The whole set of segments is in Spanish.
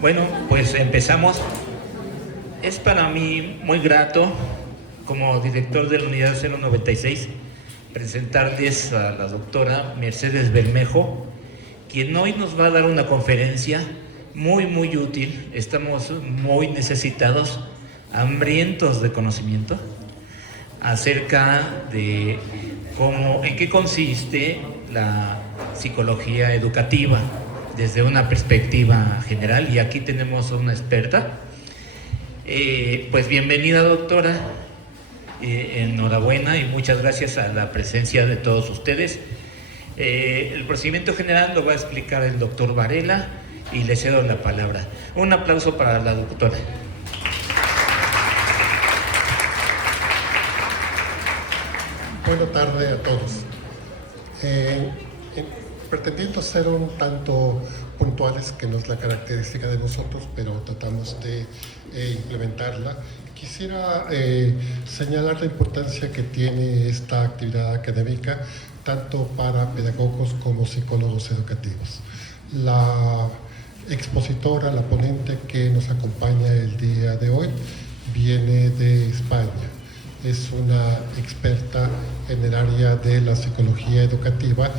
Bueno, pues empezamos. Es para mí muy grato, como director de la unidad 096, presentarles a la doctora Mercedes Bermejo, quien hoy nos va a dar una conferencia muy útil. Estamos muy necesitados, hambrientos de conocimiento, acerca de en qué consiste la psicología educativa desde una perspectiva general, y aquí tenemos una experta. Pues bienvenida, doctora, enhorabuena y muchas gracias a la presencia de todos ustedes. El procedimiento general lo va a explicar el doctor Varela y le cedo la palabra. Un aplauso para la doctora. Buenas tardes a todos. Pretendiendo ser un tanto puntuales, que no es la característica de nosotros, pero tratamos de implementarla, quisiera señalar la importancia que tiene esta actividad académica tanto para pedagogos como psicólogos educativos. La expositora, la ponente que nos acompaña el día de hoy, viene de España. Es una experta en el área de la psicología educativa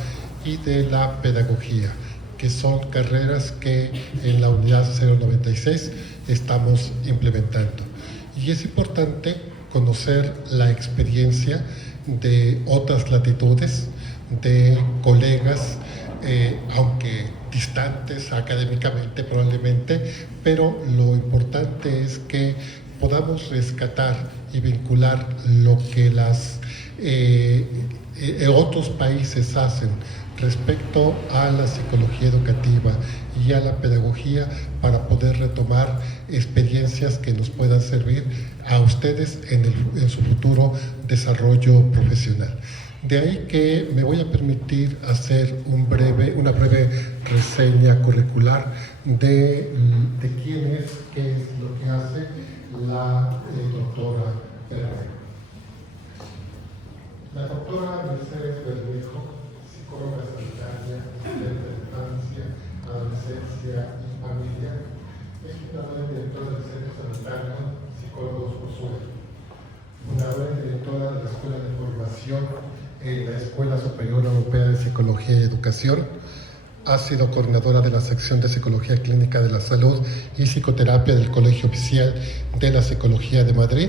y de la pedagogía, que son carreras que en la unidad 096 estamos implementando. Y es importante conocer la experiencia de otras latitudes, de colegas, aunque distantes académicamente probablemente, pero lo importante es que podamos rescatar y vincular lo que otros países hacen respecto a la psicología educativa y a la pedagogía, para poder retomar experiencias que nos puedan servir a ustedes en su futuro desarrollo profesional. De ahí que me voy a permitir hacer una breve reseña curricular de quién es, qué es lo que hace la doctora Bermejo. La doctora Mercedes Bermejo, psicóloga sanitaria, asistente de infancia, adolescencia y familia, es fundadora y directora del Centro Sanitario Psicólogos Josué, fundadora y directora de la Escuela de Formación en la Escuela Superior Europea de Psicología y Educación. Ha sido coordinadora de la sección de Psicología Clínica de la Salud y Psicoterapia del Colegio Oficial de la Psicología de Madrid,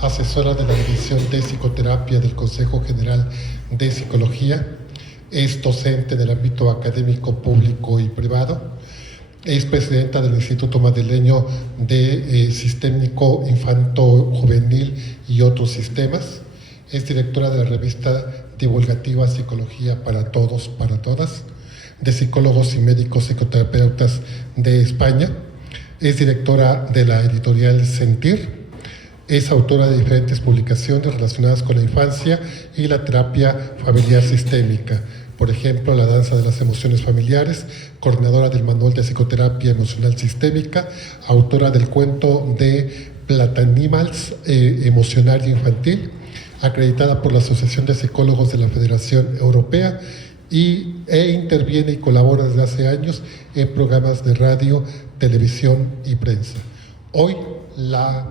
asesora de la División de Psicoterapia del Consejo General de Psicología, es docente del ámbito académico público y privado, es presidenta del Instituto Madrileño de Sistémico Infanto-Juvenil y otros sistemas, es directora de la revista divulgativa Psicología para Todos, para Todas, de Psicólogos y Médicos Psicoterapeutas de España, es directora de la editorial Sentir, es autora de diferentes publicaciones relacionadas con la infancia y la terapia familiar sistémica, por ejemplo, La danza de las emociones familiares, coordinadora del Manual de Psicoterapia Emocional Sistémica, autora del cuento de Platanimals Emocional y Infantil, acreditada por la Asociación de Psicólogos de la Federación Europea, e interviene y colabora desde hace años en programas de radio, televisión y prensa. Hoy la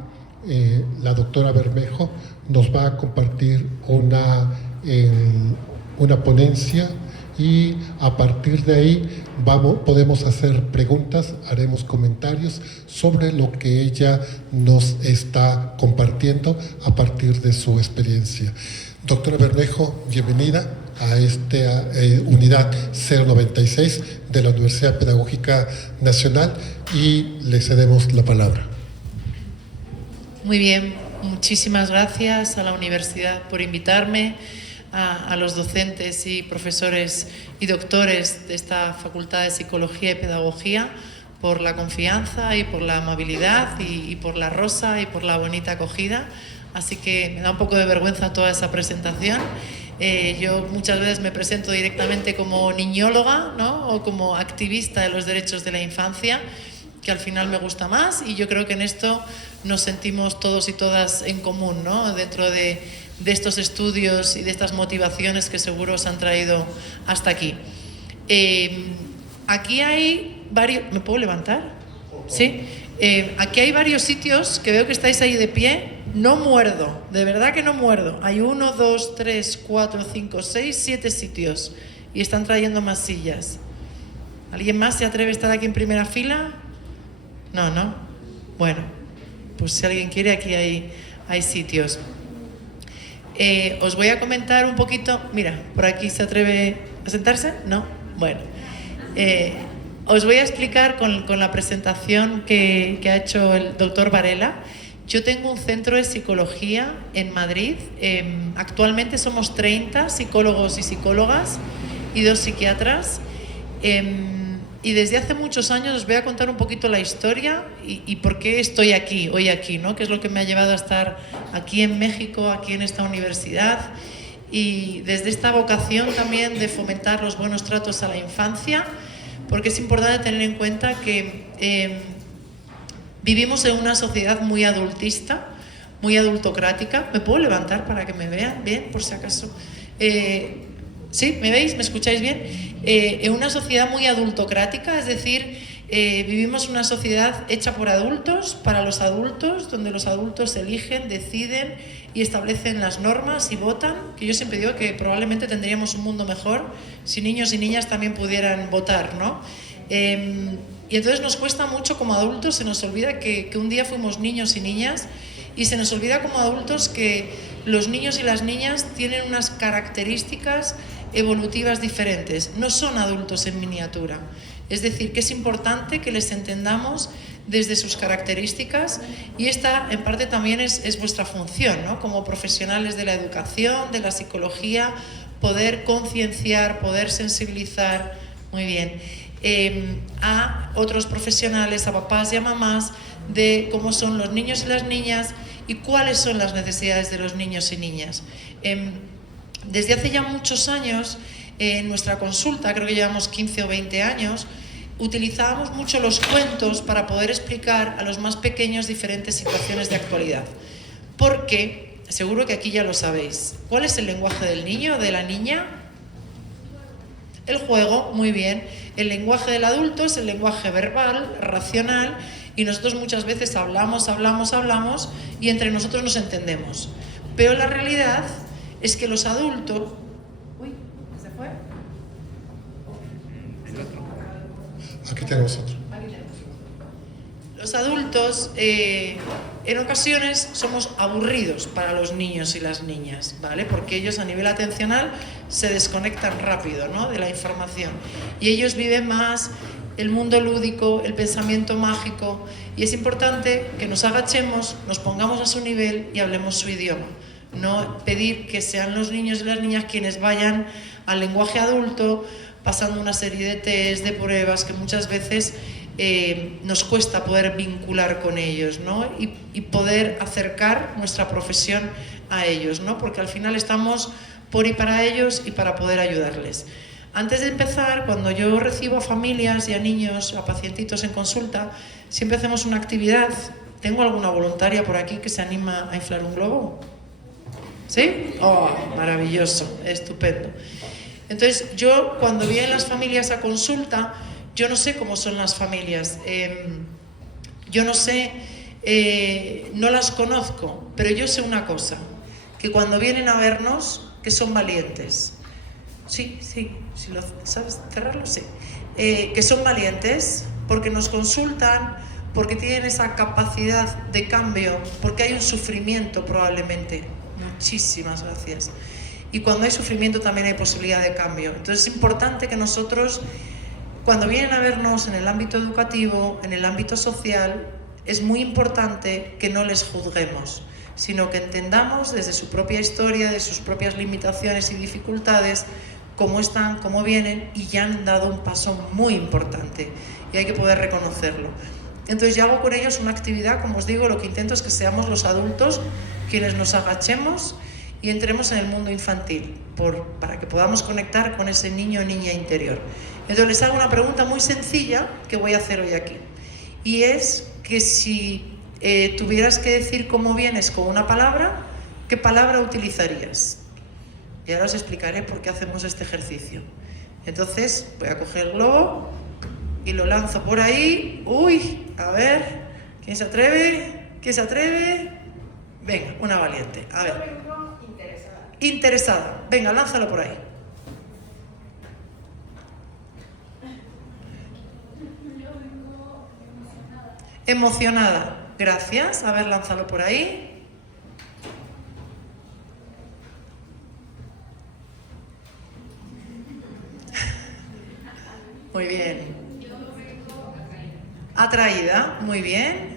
doctora Bermejo nos va a compartir una ponencia, y a partir de ahí podemos hacer preguntas, haremos comentarios sobre lo que ella nos está compartiendo a partir de su experiencia. Doctora Bermejo, bienvenida a esta unidad 096 de la Universidad Pedagógica Nacional, y le cedemos la palabra. Muy bien, muchísimas gracias a la universidad por invitarme, a los docentes y profesores y doctores de esta Facultad de Psicología y Pedagogía, por la confianza y por la amabilidad y por la rosa y por la bonita acogida. Así que me da un poco de vergüenza toda esa presentación. Yo muchas veces me presento directamente como niñóloga, ¿no? O como activista de los derechos de la infancia, que al final me gusta más, y yo creo que en esto nos sentimos todos y todas en común, ¿no? Dentro de estos estudios y de estas motivaciones que seguro os han traído hasta aquí. Aquí hay varios... ¿Me puedo levantar? Sí, aquí hay varios sitios que veo que estáis ahí de pie. No muerdo, de verdad que no muerdo. Hay 1, 2, 3, 4, 5, 6, 7 sitios y están trayendo más sillas. ¿Alguien más se atreve a estar aquí en primera fila? No, ¿no? Bueno, pues si alguien quiere, aquí hay sitios. Os voy a comentar un poquito. Mira, por aquí se atreve a sentarse, ¿no? Bueno, os voy a explicar con la presentación que ha hecho el doctor Varela. Yo tengo un centro de psicología en Madrid. Actualmente somos 30 psicólogos y psicólogas y 2 psiquiatras. Y desde hace muchos años os voy a contar un poquito la historia y por qué estoy aquí, hoy aquí, ¿no? Qué es lo que me ha llevado a estar aquí en México, aquí en esta universidad. Y desde esta vocación también de fomentar los buenos tratos a la infancia, porque es importante tener en cuenta que vivimos en una sociedad muy adultista, muy adultocrática. ¿Me puedo levantar para que me vean bien, por si acaso? ¿Sí? ¿Me veis? ¿Me escucháis bien? En una sociedad muy adultocrática, es decir, vivimos una sociedad hecha por adultos, para los adultos, donde los adultos eligen, deciden y establecen las normas y votan, que yo siempre digo que probablemente tendríamos un mundo mejor si niños y niñas también pudieran votar, ¿no? Y entonces nos cuesta mucho como adultos, se nos olvida que un día fuimos niños y niñas, y se nos olvida como adultos que los niños y las niñas tienen unas características evolutivas diferentes, no son adultos en miniatura. Es decir, que es importante que les entendamos desde sus características, y esta en parte también es vuestra función, ¿no? Como profesionales de la educación, de la psicología, poder concienciar, poder sensibilizar, muy bien, a otros profesionales, a papás y a mamás, de cómo son los niños y las niñas y cuáles son las necesidades de los niños y niñas. Desde hace ya muchos años, en nuestra consulta, creo que llevamos 15 o 20 años, utilizábamos mucho los cuentos para poder explicar a los más pequeños diferentes situaciones de actualidad. Porque, seguro que aquí ya lo sabéis, ¿cuál es el lenguaje del niño o de la niña? El juego, muy bien. El lenguaje del adulto es el lenguaje verbal, racional, y nosotros muchas veces hablamos y entre nosotros nos entendemos. Pero la realidad es que los adultos... Uy, ¿se fue? Aquí tenemos otro. Los adultos en ocasiones somos aburridos para los niños y las niñas, ¿vale? Porque ellos a nivel atencional se desconectan rápido, ¿no? De la información. Y ellos viven más el mundo lúdico, el pensamiento mágico, y es importante que nos agachemos, nos pongamos a su nivel y hablemos su idioma. No pedir que sean los niños y las niñas quienes vayan al lenguaje adulto, pasando una serie de test, de pruebas, que muchas veces nos cuesta poder vincular con ellos, ¿no? Y poder acercar nuestra profesión a ellos, ¿no? Porque al final estamos por y para ellos y para poder ayudarles. Antes de empezar, cuando yo recibo a familias y a niños, a pacientitos en consulta, siempre hacemos una actividad. ¿Tengo alguna voluntaria por aquí que se anima a inflar un globo? ¿Sí? ¡Oh, maravilloso! Estupendo. Entonces, yo cuando vienen las familias a consulta, yo no sé cómo son las familias. Yo no sé, no las conozco, pero yo sé una cosa, que cuando vienen a vernos, que son valientes. Sí, si lo sabes cerrarlo, sí. Que son valientes porque nos consultan, porque tienen esa capacidad de cambio, porque hay un sufrimiento probablemente. Muchísimas gracias. Y cuando hay sufrimiento también hay posibilidad de cambio. Entonces es importante que nosotros, cuando vienen a vernos en el ámbito educativo, en el ámbito social, es muy importante que no les juzguemos, sino que entendamos desde su propia historia, de sus propias limitaciones y dificultades, cómo están, cómo vienen, y ya han dado un paso muy importante y hay que poder reconocerlo. Entonces yo hago con ellos una actividad, como os digo, lo que intento es que seamos los adultos quienes nos agachemos y entremos en el mundo infantil, para que podamos conectar con ese niño o niña interior. Entonces les hago una pregunta muy sencilla que voy a hacer hoy aquí, y es que si tuvieras que decir cómo vienes con una palabra, ¿qué palabra utilizarías? Y ahora os explicaré por qué hacemos este ejercicio. Entonces voy a coger el globo y lo lanzo por ahí. Uy, a ver, ¿quién se atreve? ¿Quién se atreve? Venga, una valiente. A ver. Yo vengo interesada. Interesada. Venga, lánzalo por ahí. Yo vengo emocionada. Emocionada. Gracias. A ver, lánzalo por ahí. Muy bien. Yo vengo atraída. Atraída. Muy bien.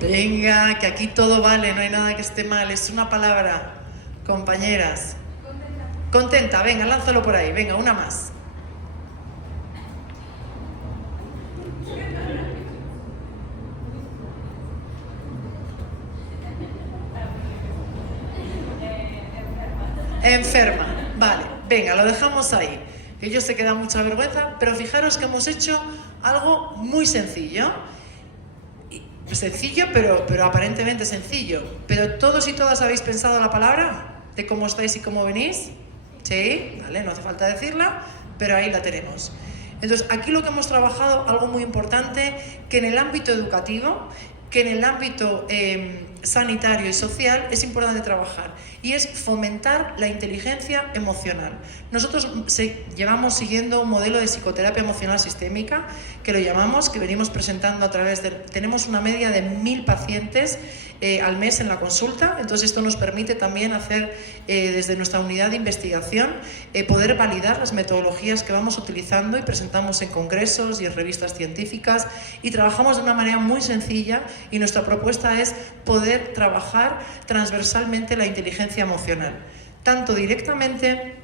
Venga, que aquí todo vale, no hay nada que esté mal. Es una palabra, compañeras. Contenta. Contenta, venga, lánzalo por ahí. Venga, una más. Enferma. Vale, venga, lo dejamos ahí. Que yo sé que da mucha vergüenza, pero fijaros que hemos hecho algo muy sencillo. Sencillo, pero aparentemente sencillo. ¿Pero todos y todas habéis pensado la palabra? ¿De cómo estáis y cómo venís? Sí, vale, no hace falta decirla, pero ahí la tenemos. Entonces, aquí lo que hemos trabajado, algo muy importante, que en el ámbito educativo, que en el ámbito sanitario y social es importante trabajar, y es fomentar la inteligencia emocional. Nosotros llevamos siguiendo un modelo de psicoterapia emocional sistémica, que lo llamamos, que venimos presentando a través de... Tenemos una media de 1000 pacientes al mes en la consulta, entonces esto nos permite también hacer, desde nuestra unidad de investigación, poder validar las metodologías que vamos utilizando y presentamos en congresos y en revistas científicas, y trabajamos de una manera muy sencilla, y nuestra propuesta es poder trabajar transversalmente la inteligencia emocional, tanto directamente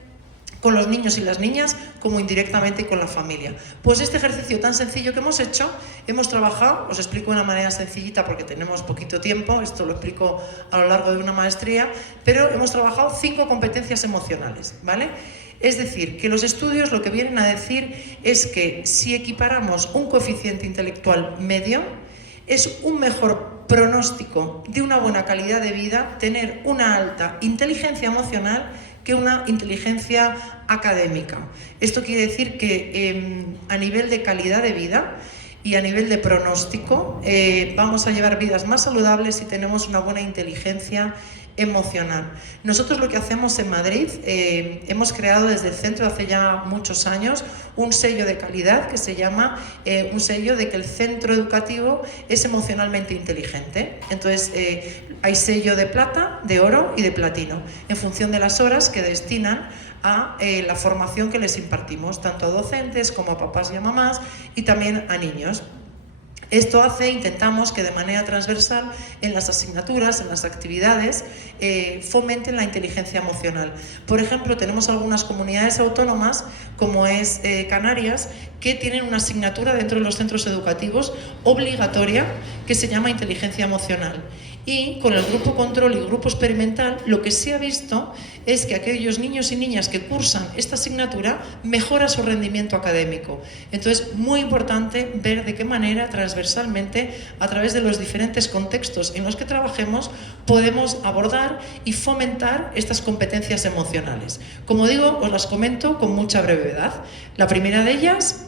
con los niños y las niñas, como indirectamente con la familia. Pues este ejercicio tan sencillo que hemos hecho, hemos trabajado, os explico de una manera sencillita porque tenemos poquito tiempo, esto lo explico a lo largo de una maestría, pero hemos trabajado 5 competencias emocionales, ¿vale? Es decir, que los estudios lo que vienen a decir es que si equiparamos un coeficiente intelectual medio, es un mejor pronóstico de una buena calidad de vida tener una alta inteligencia emocional que una inteligencia académica. Esto quiere decir que a nivel de calidad de vida y a nivel de pronóstico vamos a llevar vidas más saludables si tenemos una buena inteligencia emocional. Nosotros lo que hacemos en Madrid, hemos creado desde el centro hace ya muchos años un sello de calidad que se llama un sello de que el centro educativo es emocionalmente inteligente. Entonces hay sello de plata, de oro y de platino en función de las horas que destinan a la formación que les impartimos, tanto a docentes como a papás y a mamás, y también a niños. Esto intentamos que de manera transversal en las asignaturas, en las actividades, fomenten la inteligencia emocional. Por ejemplo, tenemos algunas comunidades autónomas, como es Canarias, que tienen una asignatura dentro de los centros educativos obligatoria que se llama inteligencia emocional. Y con el grupo control y grupo experimental, lo que se ha visto es que aquellos niños y niñas que cursan esta asignatura mejora su rendimiento académico. Entonces, muy importante ver de qué manera transversalmente, a través de los diferentes contextos en los que trabajemos, podemos abordar y fomentar estas competencias emocionales. Como digo, os las comento con mucha brevedad. La primera de ellas,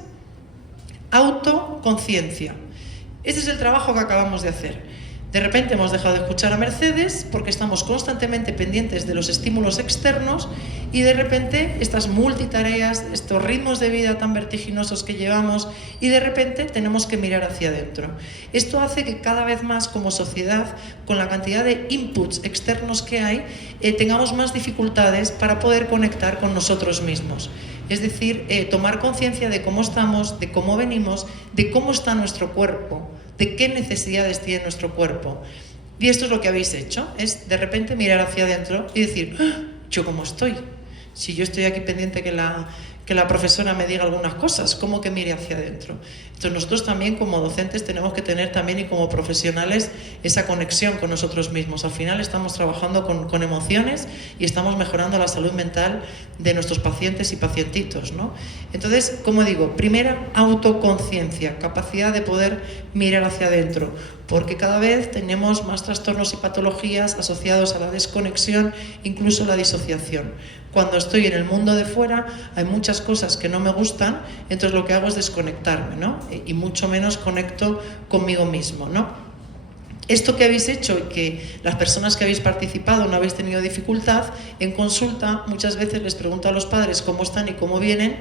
autoconciencia. Este es el trabajo que acabamos de hacer. De repente hemos dejado de escuchar a Mercedes porque estamos constantemente pendientes de los estímulos externos, y de repente estas multitareas, estos ritmos de vida tan vertiginosos que llevamos, y de repente tenemos que mirar hacia adentro. Esto hace que cada vez más como sociedad, con la cantidad de inputs externos que hay, tengamos más dificultades para poder conectar con nosotros mismos. Es decir, tomar conciencia de cómo estamos, de cómo venimos, de cómo está nuestro cuerpo, de qué necesidades tiene nuestro cuerpo. Y esto es lo que habéis hecho, es de repente mirar hacia adentro y decir, ¡ah! ¿Yo cómo estoy? Si yo estoy aquí pendiente que la profesora me diga algunas cosas, ¿cómo que mire hacia adentro? Entonces nosotros también como docentes tenemos que tener también, y como profesionales, esa conexión con nosotros mismos. Al final estamos trabajando con emociones y estamos mejorando la salud mental de nuestros pacientes y pacientitos, ¿no? Entonces, como digo, primera, autoconciencia, capacidad de poder mirar hacia adentro. porque cada vez tenemos más trastornos y patologías asociados a la desconexión, incluso la disociación. Cuando estoy en el mundo de fuera hay muchas cosas que no me gustan, entonces lo que hago es desconectarme, ¿no? Y mucho menos conecto conmigo mismo, ¿no? Esto que habéis hecho y que las personas que habéis participado no habéis tenido dificultad, en consulta muchas veces les pregunto a los padres cómo están y cómo vienen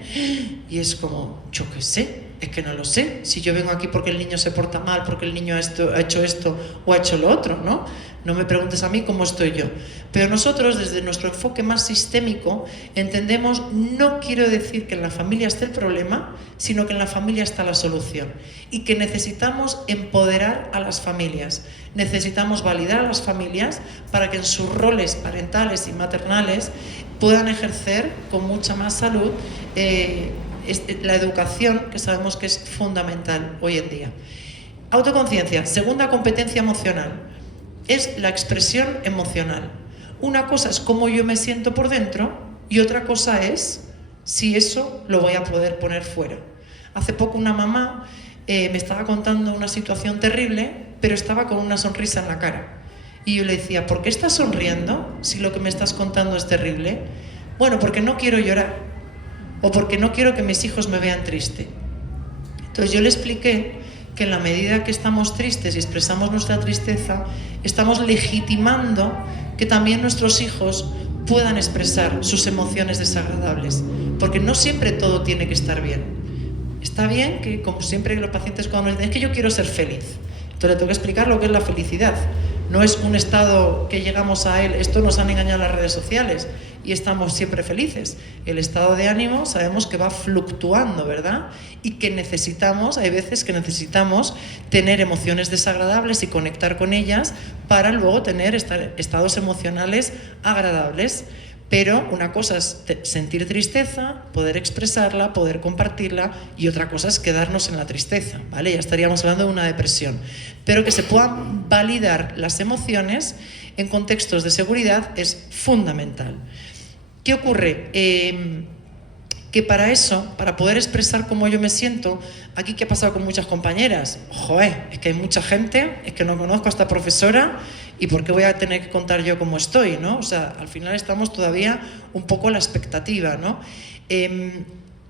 y es como, yo qué sé, es que no lo sé, si yo vengo aquí porque el niño se porta mal, porque el niño ha hecho esto o ha hecho lo otro, ¿no? No me preguntes a mí cómo estoy yo. Pero nosotros, desde nuestro enfoque más sistémico, entendemos, no quiero decir que en la familia esté el problema, sino que en la familia está la solución. Y que necesitamos empoderar a las familias. Necesitamos validar a las familias para que en sus roles parentales y maternales puedan ejercer con mucha más salud la educación, que sabemos que es fundamental hoy en día. Autoconciencia, segunda competencia emocional, es la expresión emocional. Una cosa es cómo yo me siento por dentro y otra cosa es si eso lo voy a poder poner fuera. Hace poco una mamá me estaba contando una situación terrible, pero estaba con una sonrisa en la cara. Y yo le decía, ¿por qué estás sonriendo si lo que me estás contando es terrible? Bueno, porque no quiero llorar o porque no quiero que mis hijos me vean triste. Entonces yo le expliqué que en la medida que estamos tristes y expresamos nuestra tristeza, estamos legitimando que también nuestros hijos puedan expresar sus emociones desagradables, porque no siempre todo tiene que estar bien. Está bien que, como siempre los pacientes cuando nos dicen, es que yo quiero ser feliz, entonces le tengo que explicar lo que es la felicidad. No es un estado que llegamos a él, esto nos han engañado las redes sociales y estamos siempre felices. El estado de ánimo sabemos que va fluctuando, ¿verdad? Y que necesitamos, hay veces que necesitamos tener emociones desagradables y conectar con ellas para luego tener estados emocionales agradables. Pero una cosa es sentir tristeza, poder expresarla, poder compartirla, y otra cosa es quedarnos en la tristeza, ¿vale? Ya estaríamos hablando de una depresión. Pero que se puedan validar las emociones en contextos de seguridad es fundamental. ¿Qué ocurre? Que para eso, para poder expresar cómo yo me siento, aquí que ha pasado con muchas compañeras, joder, es que hay mucha gente, es que no conozco a esta profesora y ¿por qué voy a tener que contar yo cómo estoy, ¿no? O sea, al final estamos todavía un poco a la expectativa, ¿no?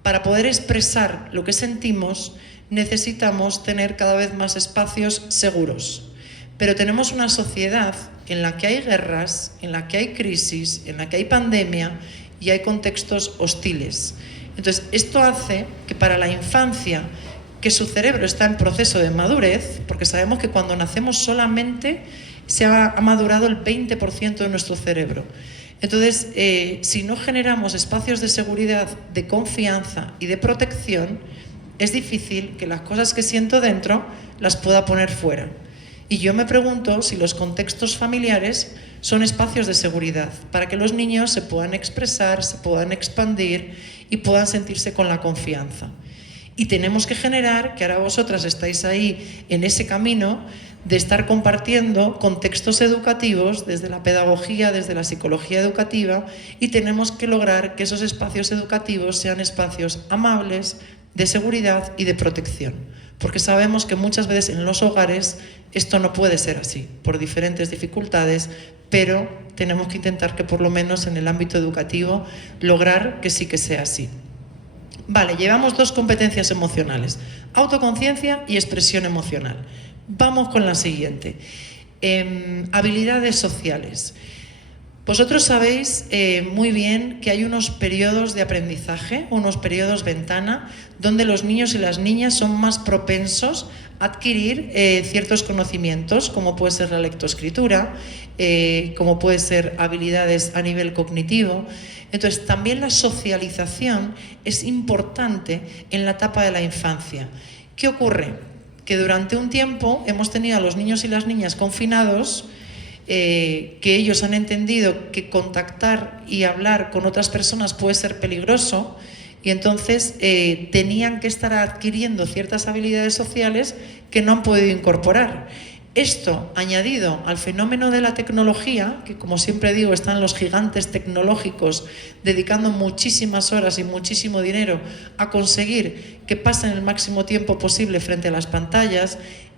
Para poder expresar lo que sentimos necesitamos tener cada vez más espacios seguros, pero tenemos una sociedad en la que hay guerras, en la que hay crisis, en la que hay pandemia y hay contextos hostiles. Entonces, esto hace que para la infancia, que su cerebro está en proceso de madurez, porque sabemos que cuando nacemos solamente se ha madurado el 20% de nuestro cerebro. Entonces, si no generamos espacios de seguridad, de confianza y de protección, es difícil que las cosas que siento dentro las pueda poner fuera. Y yo me pregunto si los contextos familiares son espacios de seguridad para que los niños se puedan expresar, se puedan expandir y puedan sentirse con la confianza. Y tenemos que generar, que ahora vosotras estáis ahí en ese camino de estar compartiendo contextos educativos desde la pedagogía, desde la psicología educativa, y tenemos que lograr que esos espacios educativos sean espacios amables, de seguridad y de protección. Porque sabemos que muchas veces en los hogares esto no puede ser así, por diferentes dificultades, pero tenemos que intentar que por lo menos en el ámbito educativo lograr que sí que sea así. Vale, llevamos dos competencias emocionales, autoconciencia y expresión emocional. Vamos con la siguiente, habilidades sociales. Vosotros sabéis muy bien que hay unos periodos de aprendizaje, unos periodos ventana, donde los niños y las niñas son más propensos a adquirir ciertos conocimientos, como puede ser la lectoescritura, como puede ser habilidades a nivel cognitivo. Entonces, también la socialización es importante en la etapa de la infancia. ¿Qué ocurre? Que durante un tiempo hemos tenido a los niños y las niñas confinados, que ellos han entendido que contactar y hablar con otras personas puede ser peligroso, y entonces tenían que estar adquiriendo ciertas habilidades sociales que no han podido incorporar. Esto, añadido al fenómeno de la tecnología, que como siempre digo, están los gigantes tecnológicos dedicando muchísimas horas y muchísimo dinero a conseguir que pasen el máximo tiempo posible frente a las pantallas,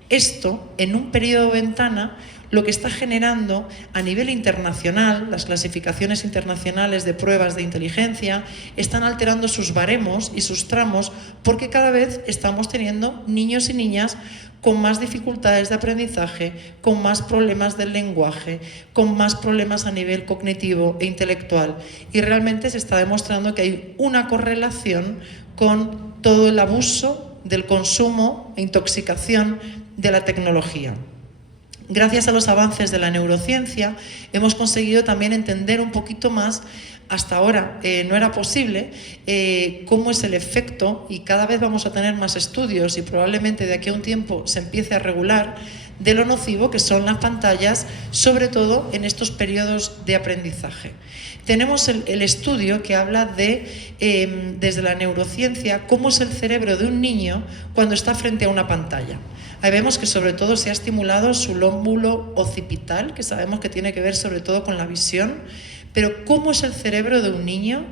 Esto, en un periodo de ventana, lo que está generando a nivel internacional, las clasificaciones internacionales de pruebas de inteligencia, están alterando sus baremos y sus tramos porque cada vez estamos teniendo niños y niñas con más dificultades de aprendizaje, con más problemas del lenguaje, con más problemas a nivel cognitivo e intelectual. Y realmente se está demostrando que hay una correlación con todo el abuso del consumo e intoxicación de la tecnología. Gracias a los avances de la neurociencia hemos conseguido también entender un poquito más, hasta ahora no era posible, cómo es el efecto, y cada vez vamos a tener más estudios y probablemente de aquí a un tiempo se empiece a regular, de lo nocivo que son las pantallas, sobre todo en estos periodos de aprendizaje. Tenemos el estudio que habla de, desde la neurociencia, cómo es el cerebro de un niño cuando está frente a una pantalla. Ahí vemos que sobre todo se ha estimulado su lóbulo occipital, que sabemos que tiene que ver sobre todo con la visión, pero ¿cómo es el cerebro de un niño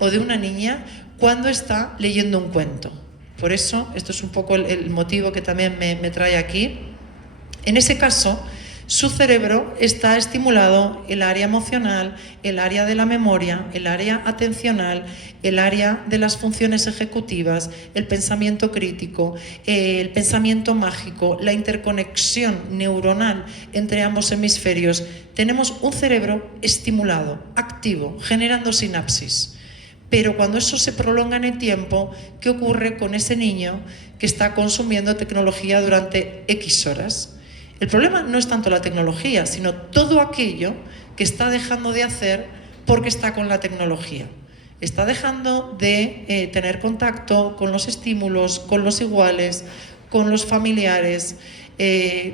o de una niña cuando está leyendo un cuento? Por eso, esto es un poco el motivo que también me trae aquí. En ese caso, su cerebro está estimulado el área emocional, el área de la memoria, el área atencional, el área de las funciones ejecutivas, el pensamiento crítico, el pensamiento mágico, la interconexión neuronal entre ambos hemisferios. Tenemos un cerebro estimulado, activo, generando sinapsis. Pero cuando eso se prolonga en el tiempo, ¿qué ocurre con ese niño que está consumiendo tecnología durante X horas? El problema no es tanto la tecnología, sino todo aquello que está dejando de hacer porque está con la tecnología. Está dejando de tener contacto con los estímulos, con los iguales, con los familiares,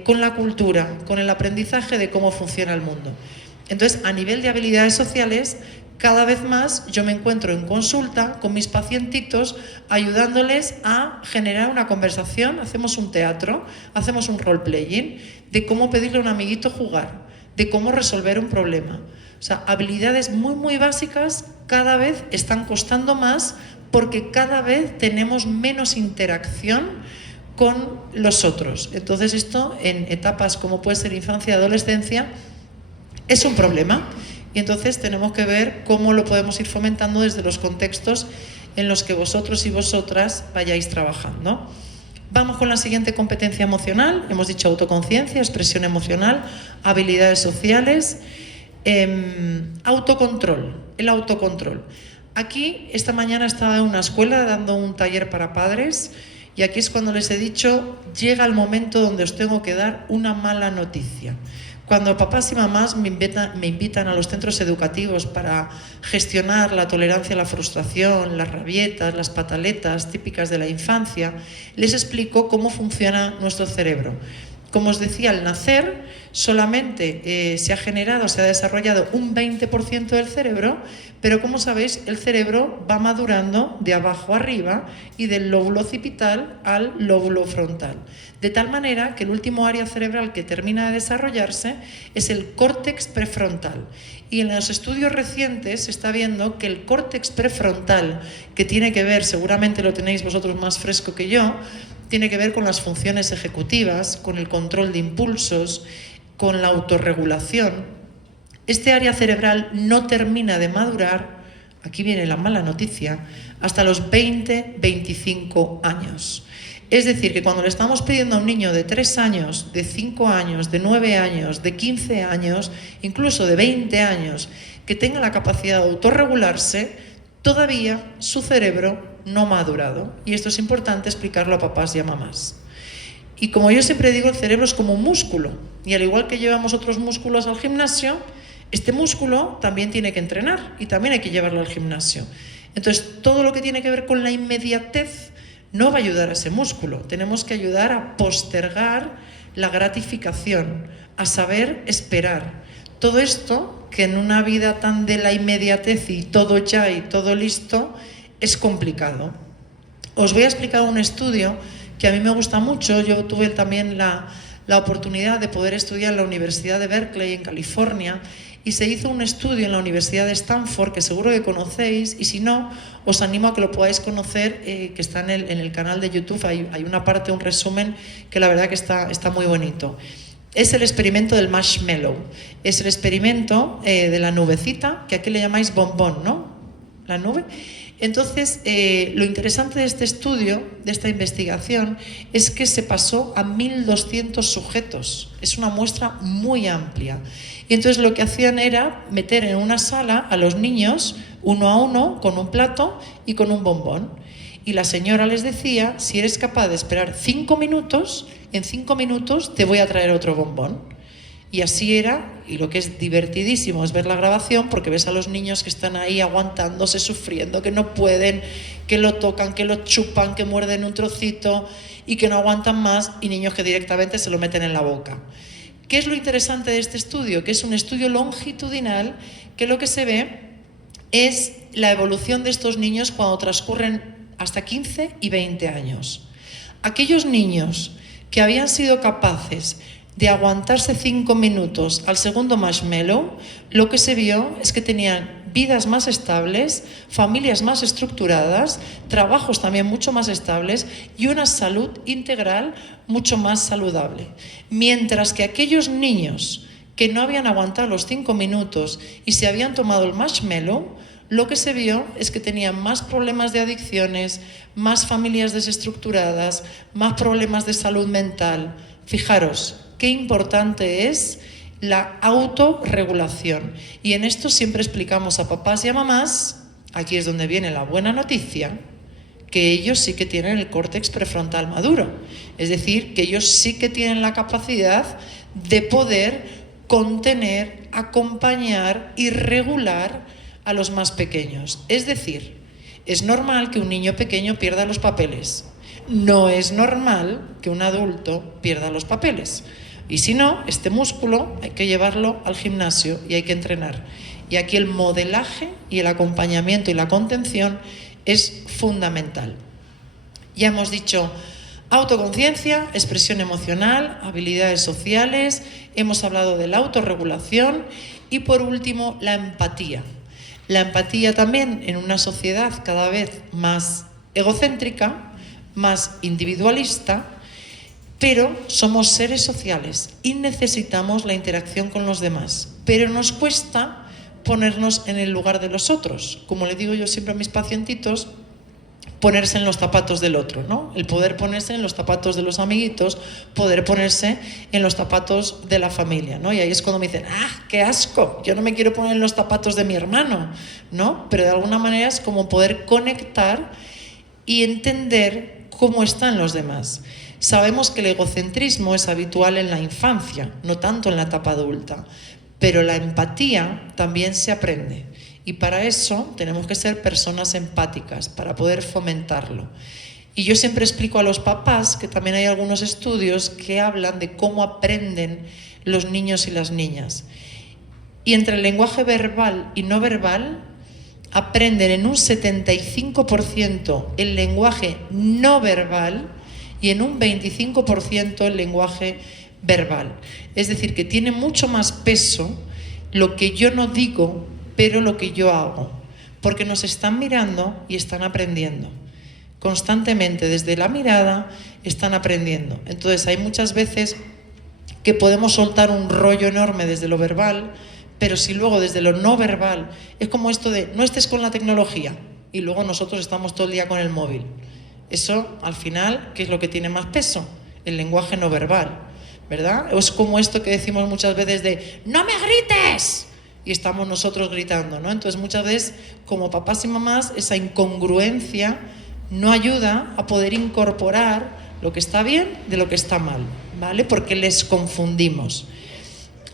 con la cultura, con el aprendizaje de cómo funciona el mundo. Entonces, a nivel de habilidades sociales, cada vez más yo me encuentro en consulta con mis pacientitos ayudándoles a generar una conversación, hacemos un teatro, hacemos un role-playing, de cómo pedirle a un amiguito jugar, de cómo resolver un problema. O sea, habilidades muy, muy básicas cada vez están costando más porque cada vez tenemos menos interacción con los otros. Entonces esto, en etapas como puede ser infancia y adolescencia, es un problema. Y entonces tenemos que ver cómo lo podemos ir fomentando desde los contextos en los que vosotros y vosotras vayáis trabajando. Vamos con la siguiente competencia emocional. Hemos dicho autoconciencia, expresión emocional, habilidades sociales, autocontrol, el autocontrol. Aquí, esta mañana estaba en una escuela dando un taller para padres y aquí es cuando les he dicho, llega el momento donde os tengo que dar una mala noticia. Cuando papás y mamás me invitan a los centros educativos para gestionar la tolerancia a la frustración, las rabietas, las pataletas típicas de la infancia, les explico cómo funciona nuestro cerebro. Como os decía, al nacer solamente se ha desarrollado un 20% del cerebro, pero como sabéis, el cerebro va madurando de abajo arriba y del lóbulo occipital al lóbulo frontal. De tal manera que el último área cerebral que termina de desarrollarse es el córtex prefrontal. Y en los estudios recientes se está viendo que el córtex prefrontal, que tiene que ver, seguramente lo tenéis vosotros más fresco que yo, tiene que ver con las funciones ejecutivas, con el control de impulsos, con la autorregulación. Este área cerebral no termina de madurar, aquí viene la mala noticia, hasta los 20-25 años. Es decir, que cuando le estamos pidiendo a un niño de 3 años, de 5 años, de 9 años, de 15 años, incluso de 20 años, que tenga la capacidad de autorregularse, todavía su cerebro no ha madurado. Y esto es importante explicarlo a papás y a mamás. Y como yo siempre digo, el cerebro es como un músculo. Y al igual que llevamos otros músculos al gimnasio, este músculo también tiene que entrenar y también hay que llevarlo al gimnasio. Entonces, todo lo que tiene que ver con la inmediatez no va a ayudar a ese músculo. Tenemos que ayudar a postergar la gratificación, a saber esperar. Todo esto, que en una vida tan de la inmediatez y todo ya y todo listo, es complicado. Os voy a explicar un estudio que a mí me gusta mucho. Yo tuve también la la oportunidad de poder estudiar en la Universidad de Berkeley, en California, y se hizo un estudio en la Universidad de Stanford, que seguro que conocéis, y si no, os animo a que lo podáis conocer, que está en el canal de YouTube, hay una parte, un resumen, que la verdad que está muy bonito. Es el experimento del marshmallow, es el experimento de la nubecita, que aquí le llamáis bombón, ¿no? La nube. Entonces, lo interesante de este estudio, de esta investigación, es que se pasó a 1.200 sujetos. Es una muestra muy amplia. Y entonces lo que hacían era meter en una sala a los niños, uno a uno, con un plato y con un bombón. Y la señora les decía, si eres capaz de esperar 5 minutos, en 5 minutos te voy a traer otro bombón. Y así era, y lo que es divertidísimo es ver la grabación, porque ves a los niños que están ahí aguantándose, sufriendo, que no pueden, que lo tocan, que lo chupan, que muerden un trocito y que no aguantan más, y niños que directamente se lo meten en la boca. ¿Qué es lo interesante de este estudio? Que es un estudio longitudinal, que lo que se ve es la evolución de estos niños cuando transcurren hasta 15 y 20 años. Aquellos niños que habían sido capaces de aguantarse 5 minutos al segundo marshmallow, lo que se vio es que tenían vidas más estables, familias más estructuradas, trabajos también mucho más estables y una salud integral mucho más saludable. Mientras que aquellos niños que no habían aguantado los 5 minutos y se habían tomado el marshmallow, lo que se vio es que tenían más problemas de adicciones, más familias desestructuradas, más problemas de salud mental. Fijaros, qué importante es la autorregulación. Y en esto siempre explicamos a papás y a mamás, aquí es donde viene la buena noticia, que ellos sí que tienen el córtex prefrontal maduro. Es decir, que ellos sí que tienen la capacidad de poder contener, acompañar y regular a los más pequeños. Es decir, es normal que un niño pequeño pierda los papeles. No es normal que un adulto pierda los papeles. Y si no, este músculo hay que llevarlo al gimnasio y hay que entrenar. Y aquí el modelaje y el acompañamiento y la contención es fundamental. Ya hemos dicho autoconciencia, expresión emocional, habilidades sociales, hemos hablado de la autorregulación y por último la empatía. La empatía también en una sociedad cada vez más egocéntrica, más individualista, pero somos seres sociales y necesitamos la interacción con los demás. Pero nos cuesta ponernos en el lugar de los otros. Como le digo yo siempre a mis pacientitos, ponerse en los zapatos del otro, ¿no? El poder ponerse en los zapatos de los amiguitos, poder ponerse en los zapatos de la familia, ¿no? Y ahí es cuando me dicen, ¡ah, qué asco! Yo no me quiero poner en los zapatos de mi hermano, ¿no? Pero de alguna manera es como poder conectar y entender cómo están los demás. Sabemos que el egocentrismo es habitual en la infancia, no tanto en la etapa adulta, pero la empatía también se aprende. Y para eso tenemos que ser personas empáticas, para poder fomentarlo. Y yo siempre explico a los papás que también hay algunos estudios que hablan de cómo aprenden los niños y las niñas. Y entre el lenguaje verbal y no verbal, aprenden en un 75% el lenguaje no verbal y en un 25% el lenguaje verbal. Es decir, que tiene mucho más peso lo que yo no digo, pero lo que yo hago, porque nos están mirando y están aprendiendo. Constantemente, desde la mirada, están aprendiendo. Entonces, hay muchas veces que podemos soltar un rollo enorme desde lo verbal, pero si luego desde lo no verbal, es como esto de no estés con la tecnología y luego nosotros estamos todo el día con el móvil. Eso, al final, ¿qué es lo que tiene más peso? El lenguaje no verbal, ¿verdad? Es como esto que decimos muchas veces de ¡no me grites! Y estamos nosotros gritando, ¿no? Entonces muchas veces, como papás y mamás, esa incongruencia no ayuda a poder incorporar lo que está bien de lo que está mal, ¿vale? Porque les confundimos.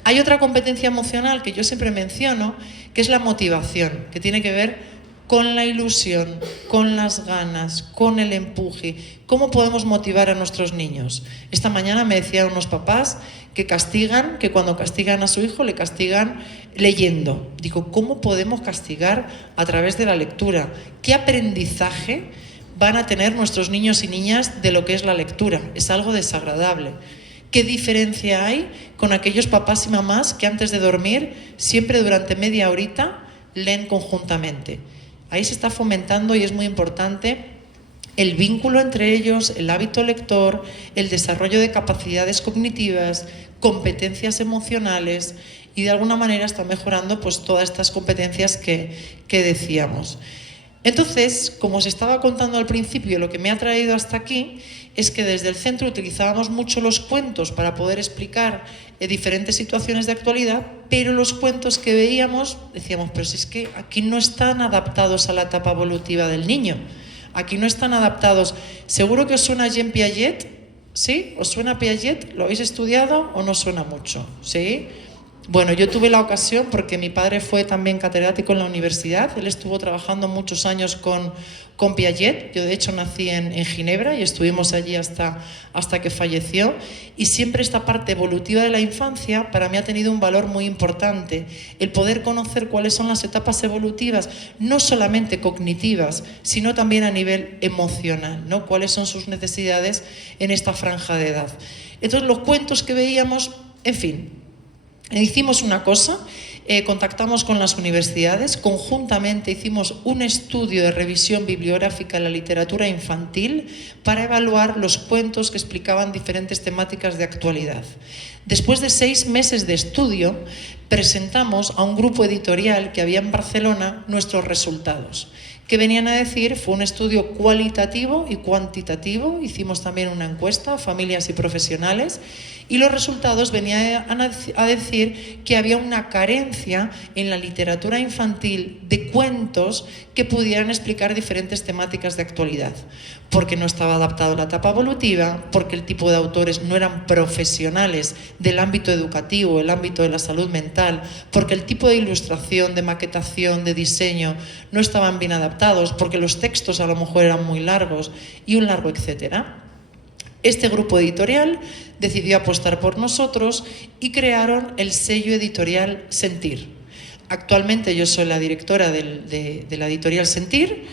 Hay otra competencia emocional que yo siempre menciono, que es la motivación, que tiene que ver con la ilusión, con las ganas, con el empuje. ¿Cómo podemos motivar a nuestros niños? Esta mañana me decían unos papás que castigan, que cuando castigan a su hijo le castigan leyendo. Digo, ¿cómo podemos castigar a través de la lectura? ¿Qué aprendizaje van a tener nuestros niños y niñas de lo que es la lectura? Es algo desagradable. ¿Qué diferencia hay con aquellos papás y mamás que antes de dormir, siempre durante media horita, leen conjuntamente? Ahí se está fomentando, y es muy importante, el vínculo entre ellos, el hábito lector, el desarrollo de capacidades cognitivas, competencias emocionales, y de alguna manera está mejorando pues todas estas competencias que decíamos. Entonces, como os estaba contando al principio, lo que me ha traído hasta aquí es que desde el centro utilizábamos mucho los cuentos para poder explicar diferentes situaciones de actualidad, pero los cuentos que veíamos decíamos, pero si es que aquí no están adaptados a la etapa evolutiva del niño, aquí no están adaptados. Seguro que os suena Jean Piaget, ¿sí? ¿Os suena Piaget? ¿Lo habéis estudiado o no suena mucho? ¿Sí? Bueno, yo tuve la ocasión, porque mi padre fue también catedrático en la universidad, él estuvo trabajando muchos años con Piaget, yo de hecho nací en Ginebra y estuvimos allí hasta que falleció, y siempre esta parte evolutiva de la infancia para mí ha tenido un valor muy importante, el poder conocer cuáles son las etapas evolutivas, no solamente cognitivas, sino también a nivel emocional, ¿no? Cuáles son sus necesidades en esta franja de edad. Entonces los cuentos que veíamos, en fin, hicimos una cosa, contactamos con las universidades, conjuntamente hicimos un estudio de revisión bibliográfica en la literatura infantil para evaluar los cuentos que explicaban diferentes temáticas de actualidad. Después de 6 meses de estudio, presentamos a un grupo editorial que había en Barcelona nuestros resultados. ¿Qué venían a decir? Fue un estudio cualitativo y cuantitativo, hicimos también una encuesta a familias y profesionales, y los resultados venían a decir que había una carencia en la literatura infantil de cuentos que pudieran explicar diferentes temáticas de actualidad, porque no estaba adaptado a la etapa evolutiva, porque el tipo de autores no eran profesionales del ámbito educativo, el ámbito de la salud mental, porque el tipo de ilustración, de maquetación, de diseño no estaban bien adaptados, porque los textos a lo mejor eran muy largos y un largo etcétera. Este grupo editorial decidió apostar por nosotros y crearon el sello editorial Sentir. Actualmente yo soy la directora de la editorial Sentir.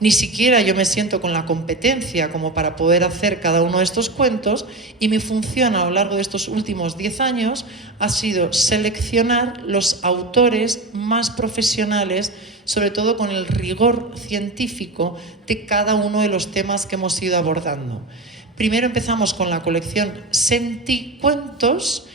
Ni siquiera yo me siento con la competencia como para poder hacer cada uno de estos cuentos, y mi función a lo largo de estos últimos 10 años ha sido seleccionar los autores más profesionales, sobre todo con el rigor científico de cada uno de los temas que hemos ido abordando. Primero empezamos con la colección Senticuentos,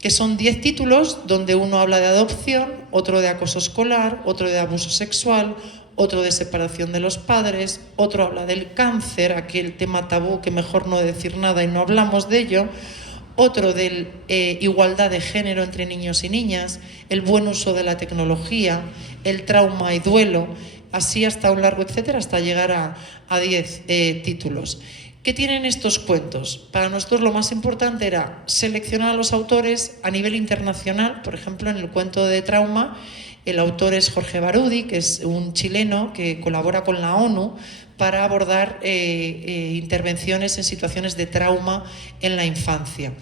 que son 10 títulos donde uno habla de adopción, otro de acoso escolar, otro de abuso sexual, otro de separación de los padres, otro habla del cáncer, aquel tema tabú que mejor no decir nada y no hablamos de ello, otro de igualdad de género entre niños y niñas, el buen uso de la tecnología, el trauma y duelo, así hasta un largo etcétera, hasta llegar a 10 títulos. ¿Qué tienen estos cuentos? Para nosotros lo más importante era seleccionar a los autores a nivel internacional. Por ejemplo, en el cuento de trauma, el autor es Jorge Barudi, que es un chileno que colabora con la ONU para abordar intervenciones en situaciones de trauma en la infancia.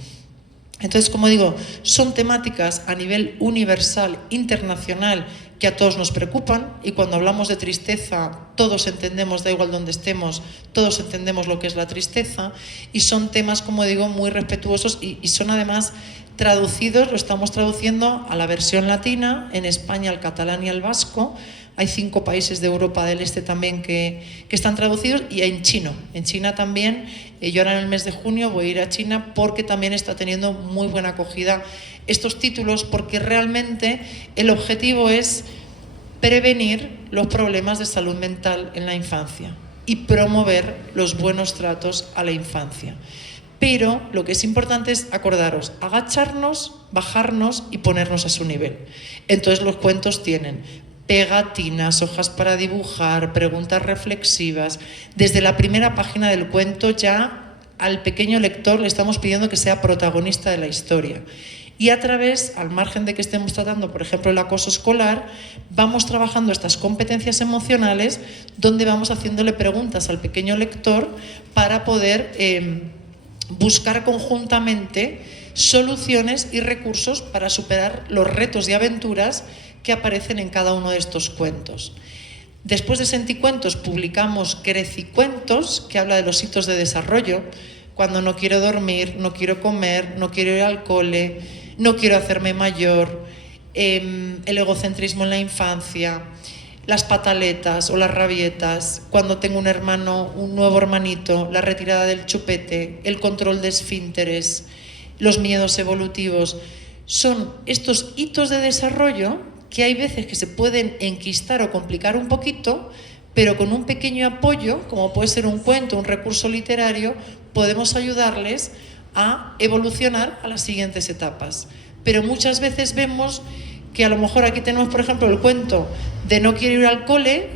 Entonces, como digo, son temáticas a nivel universal, internacional, que a todos nos preocupan, y cuando hablamos de tristeza todos entendemos, da igual donde estemos, todos entendemos lo que es la tristeza, y son temas, como digo, muy respetuosos y son además traducidos, lo estamos traduciendo a la versión latina, en España al catalán y al vasco. Hay 5 países de Europa del Este también que están traducidos, y en chino. En China también, yo ahora en el mes de junio voy a ir a China porque también está teniendo muy buena acogida estos títulos, porque realmente el objetivo es prevenir los problemas de salud mental en la infancia y promover los buenos tratos a la infancia. Pero lo que es importante es, acordaros, agacharnos, bajarnos y ponernos a su nivel. Entonces los cuentos tienen pegatinas, hojas para dibujar, preguntas reflexivas. Desde la primera página del cuento ya al pequeño lector le estamos pidiendo que sea protagonista de la historia. Y a través, al margen de que estemos tratando, por ejemplo, el acoso escolar, vamos trabajando estas competencias emocionales, donde vamos haciéndole preguntas al pequeño lector para poder buscar conjuntamente soluciones y recursos para superar los retos y aventuras que aparecen en cada uno de estos cuentos. Después de Senticuentos publicamos Crecicuentos, que habla de los hitos de desarrollo. cuando no quiero dormir, no quiero comer, no quiero ir al cole, no quiero hacerme mayor, el egocentrismo en la infancia, las pataletas o las rabietas, cuando tengo un hermano, un nuevo hermanito, la retirada del chupete, el control de esfínteres, los miedos evolutivos. Son estos hitos de desarrollo que hay veces que se pueden enquistar o complicar un poquito, pero con un pequeño apoyo, como puede ser un cuento, un recurso literario, podemos ayudarles a evolucionar a las siguientes etapas. Pero muchas veces vemos que a lo mejor aquí tenemos, por ejemplo, el cuento de no quiero ir al cole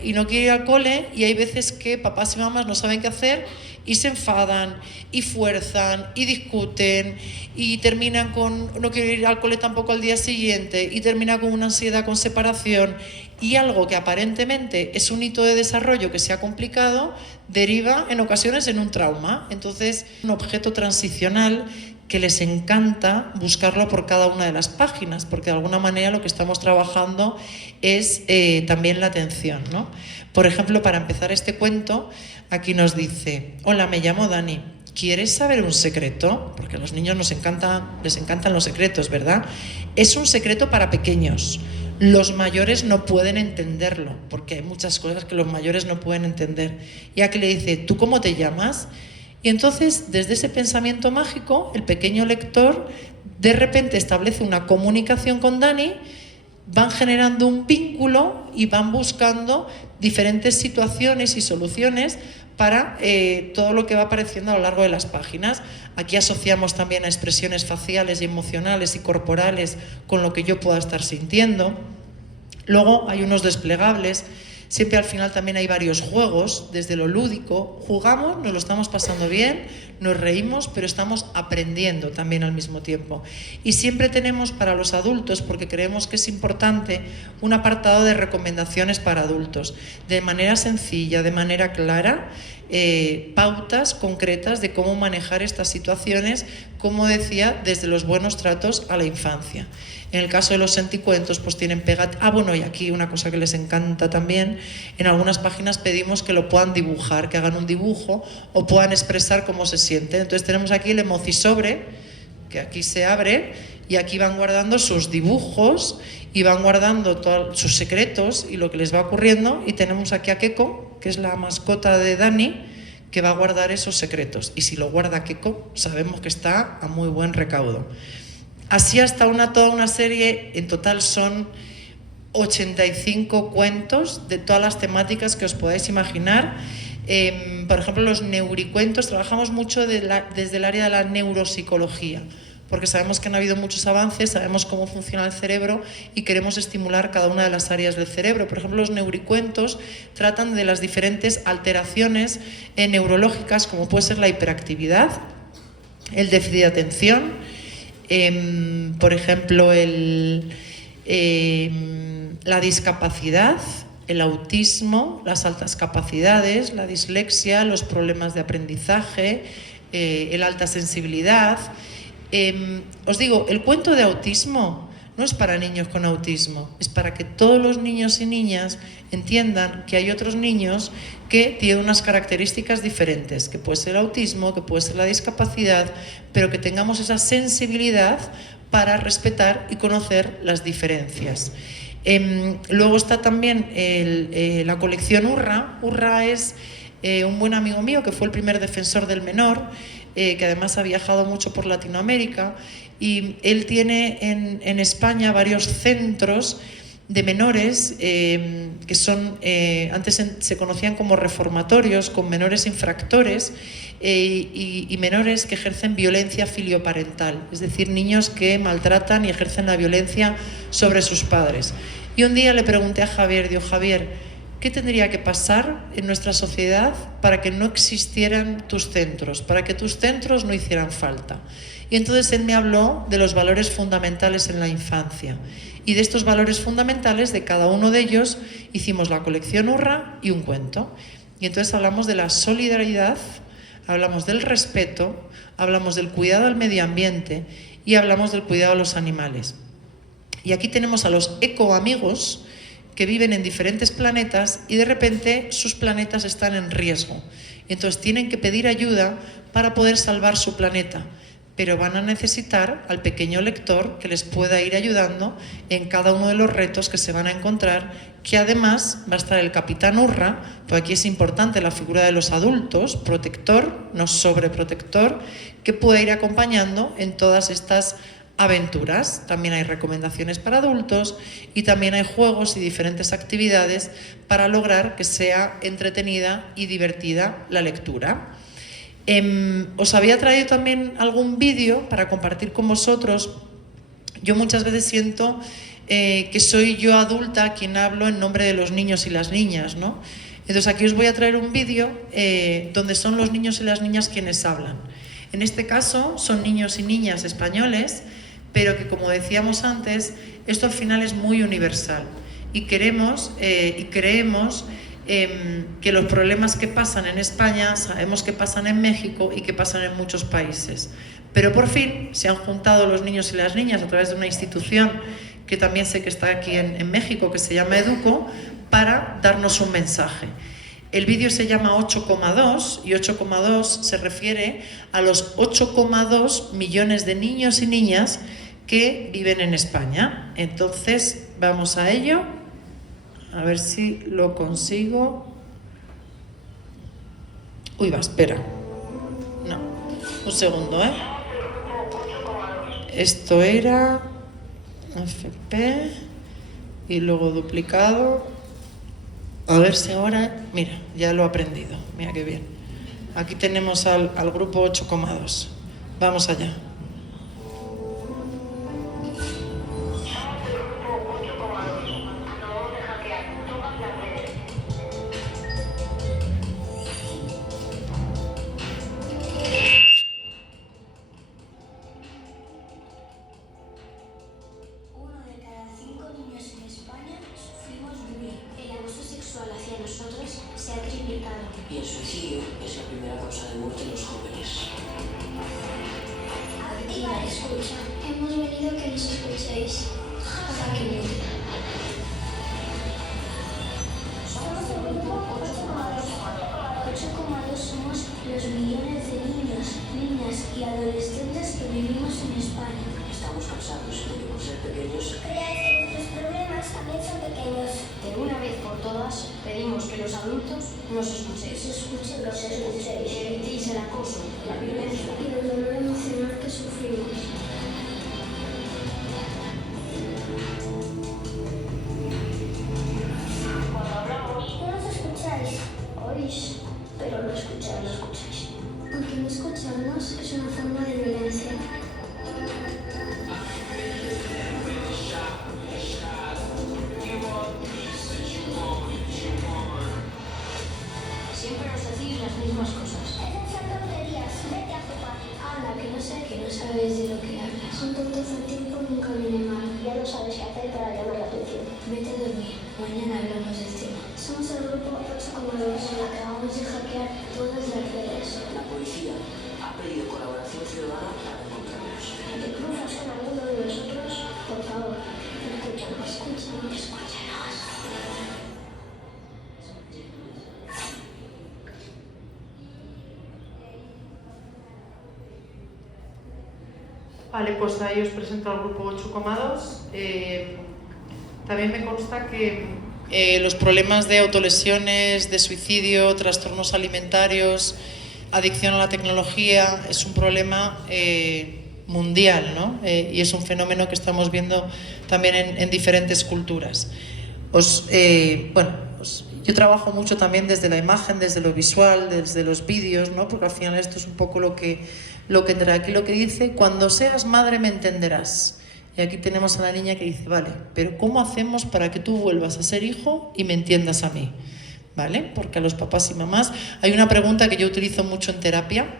y hay veces que papás y mamás no saben qué hacer y se enfadan y fuerzan y discuten y terminan con no quiero ir al cole tampoco al día siguiente y termina con una ansiedad con separación y algo que aparentemente es un hito de desarrollo que se ha complicado deriva en ocasiones en un trauma. Entonces, un objeto transicional que les encanta buscarlo por cada una de las páginas, porque de alguna manera lo que estamos trabajando es también la atención, ¿no? Por ejemplo, para empezar este cuento, aquí nos dice: hola, me llamo Dani, ¿quieres saber un secreto? Porque a los niños les encantan los secretos, ¿verdad? Es un secreto para pequeños. Los mayores no pueden entenderlo, porque hay muchas cosas que los mayores no pueden entender. Y aquí le dice: ¿tú cómo te llamas? Y entonces, desde ese pensamiento mágico, el pequeño lector de repente establece una comunicación con Dani, van generando un vínculo y van buscando diferentes situaciones y soluciones para todo lo que va apareciendo a lo largo de las páginas. Aquí asociamos también a expresiones faciales y emocionales y corporales con lo que yo pueda estar sintiendo. Luego hay unos desplegables. Siempre al final también hay varios juegos, desde lo lúdico, jugamos, nos lo estamos pasando bien, nos reímos, pero estamos aprendiendo también al mismo tiempo. Y siempre tenemos para los adultos, porque creemos que es importante, un apartado de recomendaciones para adultos, de manera sencilla, de manera clara, pautas concretas de cómo manejar estas situaciones, como decía, desde los buenos tratos a la infancia. En el caso de los senticuentos, pues tienen y aquí una cosa que les encanta también, en algunas páginas pedimos que lo puedan dibujar, que hagan un dibujo o puedan expresar cómo se sienten. Entonces tenemos aquí el emocisobre, que aquí se abre y aquí van guardando sus dibujos y van guardando todos sus secretos y lo que les va ocurriendo, y tenemos aquí a Keko, que es la mascota de Dani, que va a guardar esos secretos, y si lo guarda Keko, sabemos que está a muy buen recaudo. Así hasta toda una serie, en total son 85 cuentos de todas las temáticas que os podáis imaginar. Por ejemplo, los neuricuentos, trabajamos mucho desde el área de la neuropsicología, porque sabemos que han habido muchos avances, sabemos cómo funciona el cerebro y queremos estimular cada una de las áreas del cerebro. Por ejemplo, los neuricuentos tratan de las diferentes alteraciones neurológicas, como puede ser la hiperactividad, el déficit de atención, por ejemplo, la discapacidad, el autismo, las altas capacidades, la dislexia, los problemas de aprendizaje, la alta sensibilidad. Os digo, el cuento de autismo no es para niños con autismo, es para que todos los niños y niñas entiendan que hay otros niños que tienen unas características diferentes, que puede ser el autismo, que puede ser la discapacidad, pero que tengamos esa sensibilidad para respetar y conocer las diferencias. Luego está también la colección Urra. Urra es un buen amigo mío que fue el primer defensor del menor, que además ha viajado mucho por Latinoamérica, y él tiene en España varios centros de menores que son, antes se conocían como reformatorios, con menores infractores y menores que ejercen violencia filioparental, es decir, niños que maltratan y ejercen la violencia sobre sus padres. Y un día le pregunté a Javier, digo: Javier, ¿qué tendría que pasar en nuestra sociedad para que no existieran tus centros, para que tus centros no hicieran falta? Y entonces él me habló de los valores fundamentales en la infancia. Y de estos valores fundamentales, de cada uno de ellos, hicimos la colección Urra y un cuento. Y entonces hablamos de la solidaridad, hablamos del respeto, hablamos del cuidado al medio ambiente y hablamos del cuidado a los animales. Y aquí tenemos a los ecoamigos, que viven en diferentes planetas y de repente sus planetas están en riesgo. Entonces tienen que pedir ayuda para poder salvar su planeta, pero van a necesitar al pequeño lector que les pueda ir ayudando en cada uno de los retos que se van a encontrar, que además va a estar el Capitán Urra, pues aquí es importante la figura de los adultos, protector, no sobreprotector, que pueda ir acompañando en todas estas aventuras. También hay recomendaciones para adultos y también hay juegos y diferentes actividades para lograr que sea entretenida y divertida la lectura. Os había traído también algún vídeo para compartir con vosotros. Yo muchas veces siento que soy yo adulta quien hablo en nombre de los niños y las niñas, ¿no? Entonces aquí os voy a traer un vídeo donde son los niños y las niñas quienes hablan. En este caso son niños y niñas españoles, pero que, como decíamos antes, esto al final es muy universal y queremos y creemos que los problemas que pasan en España sabemos que pasan en México y que pasan en muchos países. Pero por fin se han juntado los niños y las niñas a través de una institución que también sé que está aquí en México, que se llama Educo, para darnos un mensaje. El vídeo se llama 8,2 y 8,2 se refiere a los 8,2 millones de niños y niñas que viven en España. Entonces, vamos a ello. A ver si lo consigo. Uy, va, espera. No, un segundo, ¿eh? Esto era FP y luego duplicado. A ver si ahora... Mira, ya lo he aprendido. Mira qué bien. Aquí tenemos al grupo 8,2. Vamos allá. Y el suicidio es la primera causa de muerte en los jóvenes. Activa escucha. Hemos venido a que nos escuchéis. Somos el grupo 8,2. Somos los millones de niños, niñas y adolescentes que vivimos en España. Estamos cansados de que por ser pequeños Creáis que nuestros problemas también son pequeños. De una vez por todas, pedimos que los adultos nos escuchéis. Los escuchéis. Que evitéis el acoso, la violencia. Y el dolor emocional que sufrimos. Cuando hablamos, No nos escucháis. Oís, pero no escucháis. Aunque no escucharnos es una forma de violencia. siempre nos decís las mismas cosas. Esas son tonterías. Vete a jugar. Anda, que no sabes de lo que hablas. Un tonto hace tiempo nunca viene mal. Ya no sabes qué hacer para llamar la atención. Vete a dormir. Mañana hablamos del tema. Somos el grupo 8,2. Acabamos de hackear todas las redes. la policía ha pedido colaboración ciudadana para encontrarnos. ¿Te cruzas con alguno de nosotros? Por favor, escúchanos. Vale, pues ahí os presento al grupo 8,2. También me consta que los problemas de autolesiones, de suicidio, trastornos alimentarios, adicción a la tecnología es un problema mundial, ¿no? Y es un fenómeno que estamos viendo también en diferentes culturas. Yo trabajo mucho también desde la imagen, desde lo visual, desde los vídeos, ¿no? Porque al final esto es un poco lo que entra aquí, lo que dice: cuando seas madre me entenderás. Y aquí tenemos a la niña que dice: vale, pero ¿cómo hacemos para que tú vuelvas a ser hijo y me entiendas a mí? ¿Vale? Porque a los papás y mamás hay una pregunta que yo utilizo mucho en terapia,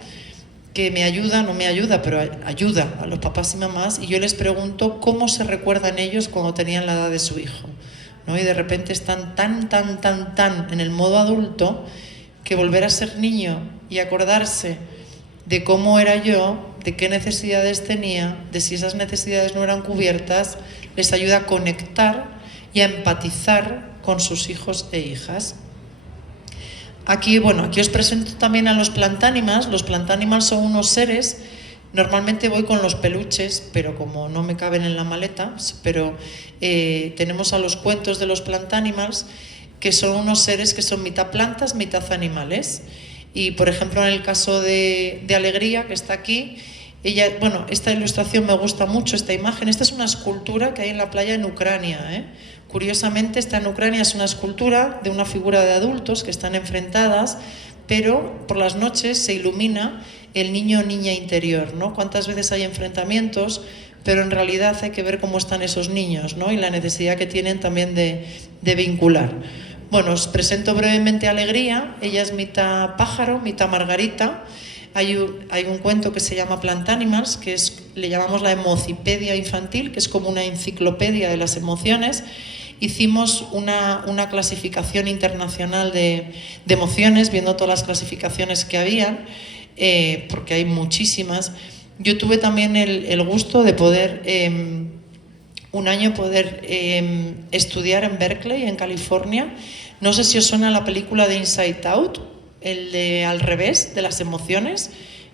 que me ayuda, no me ayuda, pero ayuda a los papás y mamás, y yo les pregunto cómo se recuerdan ellos cuando tenían la edad de su hijo, ¿no? Y de repente están tan en el modo adulto que volver a ser niño y acordarse de cómo era yo, de qué necesidades tenía, de si esas necesidades no eran cubiertas, les ayuda a conectar y a empatizar con sus hijos e hijas. Aquí os presento también a los plantánimas. Los plantánimas son unos seres, normalmente voy con los peluches, pero como no me caben en la maleta, pero tenemos a los cuentos de los plantánimas, que son unos seres que son mitad plantas, mitad animales. Y, por ejemplo, en el caso de Alegría, que está aquí, ella, esta ilustración me gusta mucho, esta imagen. Esta es una escultura que hay en la playa en Ucrania, Curiosamente, está en Ucrania, es una escultura de una figura de adultos que están enfrentadas, pero por las noches se ilumina el niño o niña interior, ¿no? Cuántas veces hay enfrentamientos, pero en realidad hay que ver cómo están esos niños, ¿no? Y la necesidad que tienen también de vincular. Bueno, os presento brevemente a Alegría. Ella es mitad pájaro, mitad margarita. Hay un cuento que se llama Plantánimas, que le llamamos la emocipedia infantil, que es como una enciclopedia de las emociones. Hicimos una clasificación internacional de emociones, viendo todas las clasificaciones que habían, porque hay muchísimas. Yo tuve también el gusto de poder, un año, estudiar en Berkeley, en California. No sé si os suena la película de Inside Out, el de Al revés, de las emociones.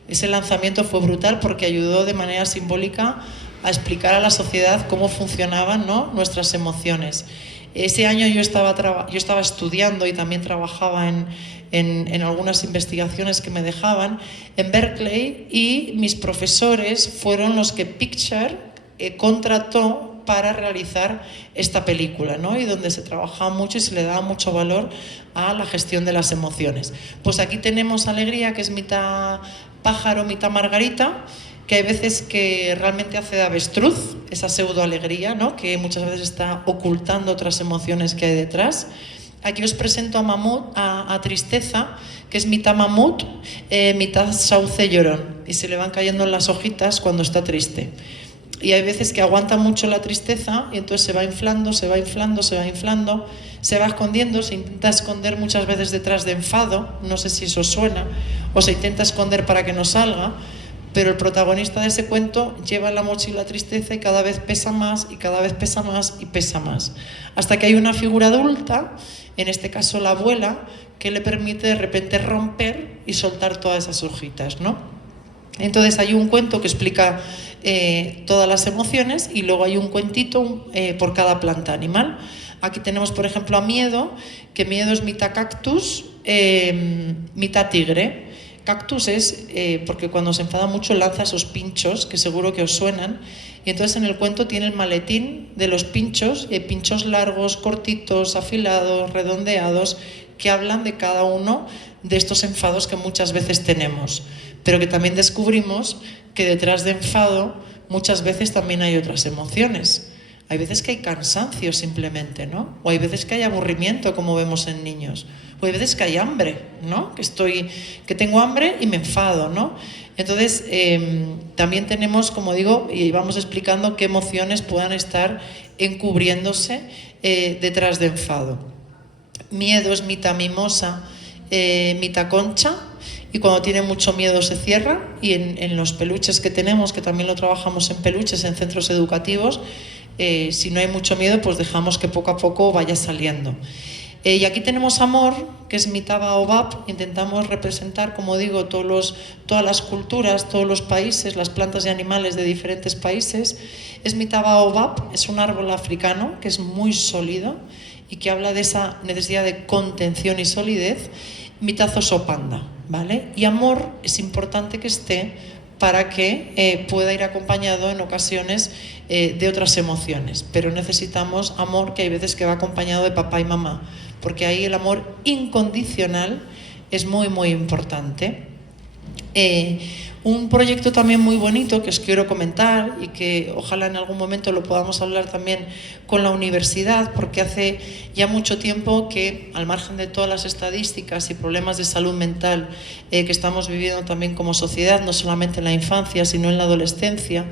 Ese lanzamiento fue brutal porque ayudó de manera simbólica a explicar a la sociedad cómo funcionaban, ¿no?, nuestras emociones. Ese año yo estaba estudiando y también trabajaba en algunas investigaciones que me dejaban en Berkeley, y mis profesores fueron los que Picture contrató para realizar esta película, ¿no? Y donde se trabajaba mucho y se le daba mucho valor a la gestión de las emociones. Pues aquí tenemos Alegría, que es mitad pájaro, mitad margarita, que hay veces que realmente hace de avestruz, esa pseudo-alegría, ¿no?, que muchas veces está ocultando otras emociones que hay detrás. Aquí os presento a Mamut, a Tristeza, que es mitad mamut, mitad sauce llorón, y se le van cayendo las hojitas cuando está triste. Y hay veces que aguanta mucho la tristeza y entonces se va inflando, se va inflando, se va inflando, se va escondiendo, se intenta esconder muchas veces detrás de enfado, no sé si eso suena, o se intenta esconder para que no salga, pero el protagonista de ese cuento lleva en la mochila tristeza y cada vez pesa más y cada vez pesa más y pesa más, hasta que hay una figura adulta, en este caso la abuela, que le permite de repente romper y soltar todas esas hojitas, ¿no? Entonces hay un cuento que explica todas las emociones, y luego hay un cuentito por cada planta animal. Aquí tenemos, por ejemplo, a Miedo, que Miedo es mitad cactus, mitad tigre. Cactus es porque cuando se enfada mucho lanza esos pinchos, que seguro que os suenan, y entonces en el cuento tiene el maletín de los pinchos, pinchos largos, cortitos, afilados, redondeados, que hablan de cada uno de estos enfados que muchas veces tenemos, pero que también descubrimos que detrás de enfado muchas veces también hay otras emociones. Hay veces que hay cansancio simplemente, ¿no? O hay veces que hay aburrimiento, como vemos en niños. O hay veces que hay hambre, ¿no? Que tengo hambre y me enfado, ¿no? Entonces, también tenemos, como digo, y vamos explicando qué emociones puedan estar encubriéndose detrás de enfado. Miedo es mitad mimosa, mitad concha, y cuando tiene mucho miedo se cierra, y en los peluches que tenemos, que también lo trabajamos en peluches en centros educativos, si no hay mucho miedo, pues dejamos que poco a poco vaya saliendo. Y aquí tenemos Amor, que es mitad baobab. Intentamos representar, como digo, todas las culturas, todos los países, las plantas y animales de diferentes países. Es mitad baobab, es un árbol africano que es muy sólido y que habla de esa necesidad de contención y solidez. Mitad oso panda, ¿vale? Y Amor es importante que esté para que pueda ir acompañado en ocasiones de otras emociones, pero necesitamos amor, que hay veces que va acompañado de papá y mamá, porque ahí el amor incondicional es muy, muy importante. Un proyecto también muy bonito que os quiero comentar, y que ojalá en algún momento lo podamos hablar también con la universidad, porque hace ya mucho tiempo que, al margen de todas las estadísticas y problemas de salud mental que estamos viviendo también como sociedad, no solamente en la infancia sino en la adolescencia,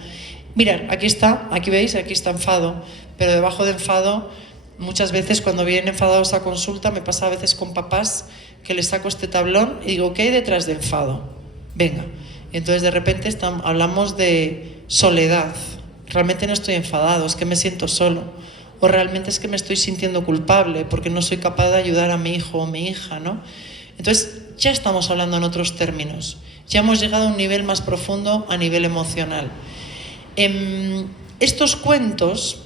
mirad, aquí veis, aquí está enfado, pero debajo de enfado, muchas veces cuando vienen enfadados a consulta, me pasa a veces con papás que les saco este tablón y digo, ¿qué hay detrás de enfado? Venga. Y entonces de repente hablamos de soledad. Realmente no estoy enfadado, es que me siento solo. O realmente es que me estoy sintiendo culpable porque no soy capaz de ayudar a mi hijo o mi hija, ¿no? Entonces, ya estamos hablando en otros términos. Ya hemos llegado a un nivel más profundo a nivel emocional. Estos cuentos,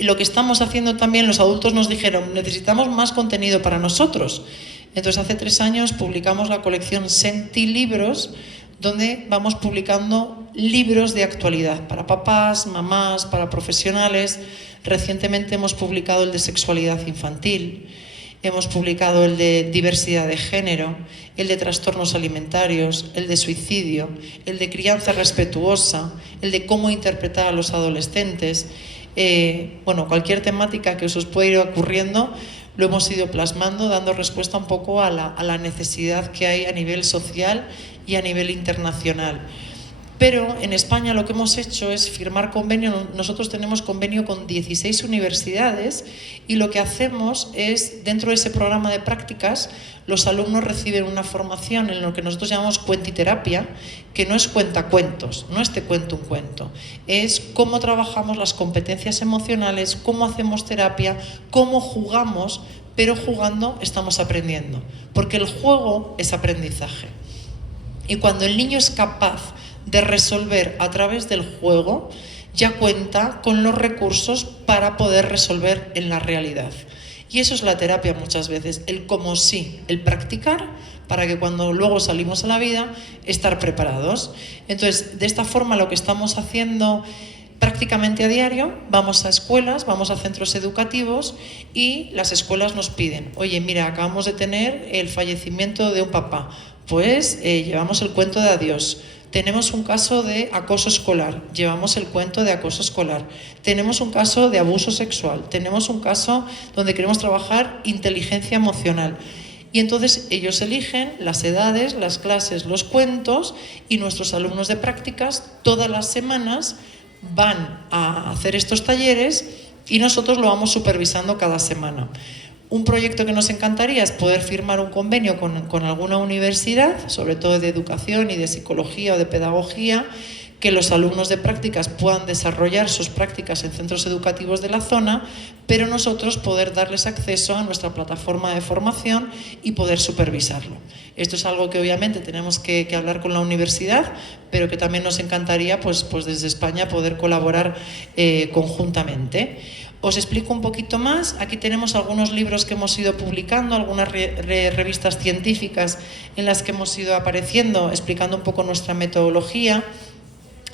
lo que estamos haciendo también, los adultos nos dijeron, necesitamos más contenido para nosotros. Entonces, hace 3 años publicamos la colección Sentilibros, donde vamos publicando libros de actualidad para papás, mamás, para profesionales. Recientemente hemos publicado el de sexualidad infantil, hemos publicado el de diversidad de género, el de trastornos alimentarios, el de suicidio, el de crianza respetuosa, el de cómo interpretar a los adolescentes. Cualquier temática que os pueda ir ocurriendo, lo hemos ido plasmando, dando respuesta un poco a la necesidad que hay a nivel social y a nivel internacional. Pero en España lo que hemos hecho es firmar convenio. Nosotros tenemos convenio con 16 universidades y lo que hacemos es, dentro de ese programa de prácticas, los alumnos reciben una formación en lo que nosotros llamamos cuentiterapia, que no es cuentacuentos, no es te cuento un cuento, es cómo trabajamos las competencias emocionales, cómo hacemos terapia, cómo jugamos, pero jugando estamos aprendiendo, porque el juego es aprendizaje. Y cuando el niño es capaz de resolver a través del juego, ya cuenta con los recursos para poder resolver en la realidad. Y eso es la terapia muchas veces, el como sí, el practicar, para que cuando luego salimos a la vida, estar preparados. Entonces, de esta forma lo que estamos haciendo prácticamente a diario, vamos a escuelas, vamos a centros educativos y las escuelas nos piden, oye, mira, acabamos de tener el fallecimiento de un papá, pues llevamos el cuento de adiós. Tenemos un caso de acoso escolar, llevamos el cuento de acoso escolar. Tenemos un caso de abuso sexual, tenemos un caso donde queremos trabajar inteligencia emocional. Y entonces ellos eligen las edades, las clases, los cuentos y nuestros alumnos de prácticas todas las semanas van a hacer estos talleres y nosotros lo vamos supervisando cada semana. Un proyecto que nos encantaría es poder firmar un convenio con alguna universidad, sobre todo de educación y de psicología o de pedagogía, que los alumnos de prácticas puedan desarrollar sus prácticas en centros educativos de la zona, pero nosotros poder darles acceso a nuestra plataforma de formación y poder supervisarlo. Esto es algo que obviamente tenemos que hablar con la universidad, pero que también nos encantaría pues desde España poder colaborar conjuntamente. Os explico un poquito más. Aquí tenemos algunos libros que hemos ido publicando, algunas revistas científicas en las que hemos ido apareciendo, explicando un poco nuestra metodología.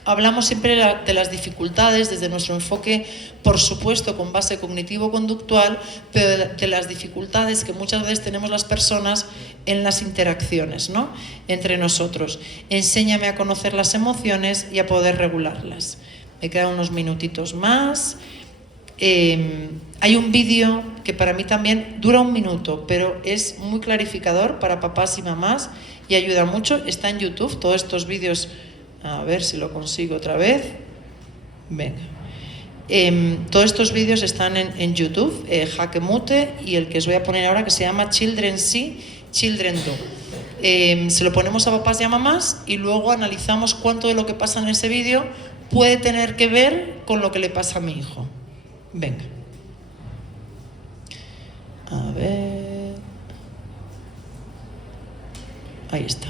Hablamos siempre de las dificultades desde nuestro enfoque, por supuesto, con base cognitivo-conductual, pero de las dificultades que muchas veces tenemos las personas en las interacciones, ¿no?, entre nosotros. Enséñame a conocer las emociones y a poder regularlas. Me quedan unos minutitos más. Hay un vídeo que para mí también dura 1 minuto, pero es muy clarificador para papás y mamás y ayuda mucho. Está en YouTube, todos estos vídeos, a ver si lo consigo otra vez. Venga. Todos estos vídeos están en YouTube, Jaque Mute, y el que os voy a poner ahora que se llama Children See, Children Do. Se lo ponemos a papás y a mamás y luego analizamos cuánto de lo que pasa en ese vídeo puede tener que ver con lo que le pasa a mi hijo. Venga. A ver. Ahí está.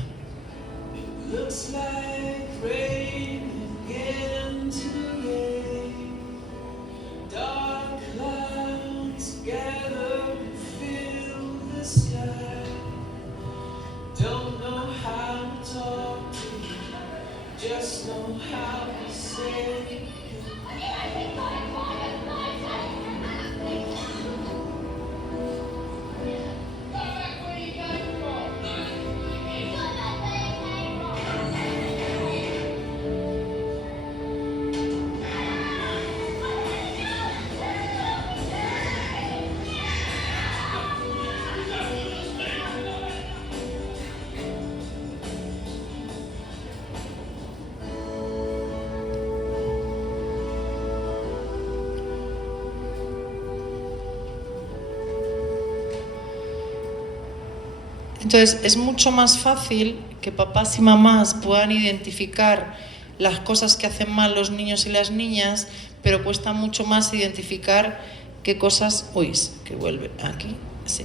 Entonces, es mucho más fácil que papás y mamás puedan identificar las cosas que hacen mal los niños y las niñas, pero cuesta mucho más identificar qué cosas... Uy, que vuelve aquí. Sí.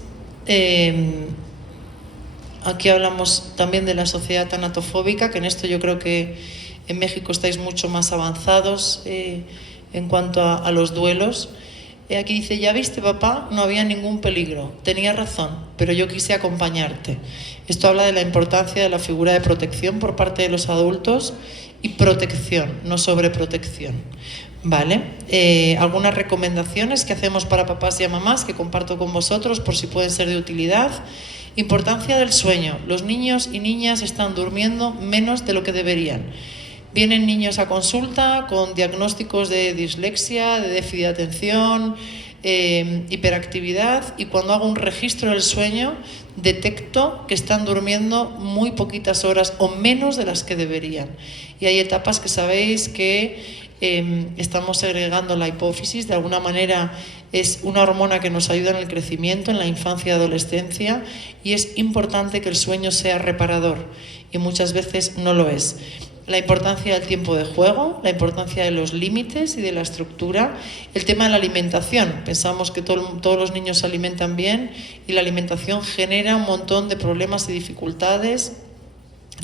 Aquí hablamos también de la sociedad tanatofóbica, que en esto yo creo que en México estáis mucho más avanzados en cuanto a los duelos. Aquí dice, ya viste papá, no había ningún peligro, tenía razón, pero yo quise acompañarte. Esto habla de la importancia de la figura de protección por parte de los adultos y protección, no sobreprotección. ¿Vale? Algunas recomendaciones que hacemos para papás y mamás que comparto con vosotros por si pueden ser de utilidad. Importancia del sueño. Los niños y niñas están durmiendo menos de lo que deberían. Vienen niños a consulta con diagnósticos de dislexia, de déficit de atención, hiperactividad, y cuando hago un registro del sueño detecto que están durmiendo muy poquitas horas o menos de las que deberían. Y hay etapas que sabéis que estamos segregando la hipófisis, de alguna manera es una hormona que nos ayuda en el crecimiento, en la infancia y adolescencia, y es importante que el sueño sea reparador, y muchas veces no lo es. La importancia del tiempo de juego, la importancia de los límites y de la estructura, el tema de la alimentación. Pensamos que todos los niños se alimentan bien y la alimentación genera un montón de problemas y dificultades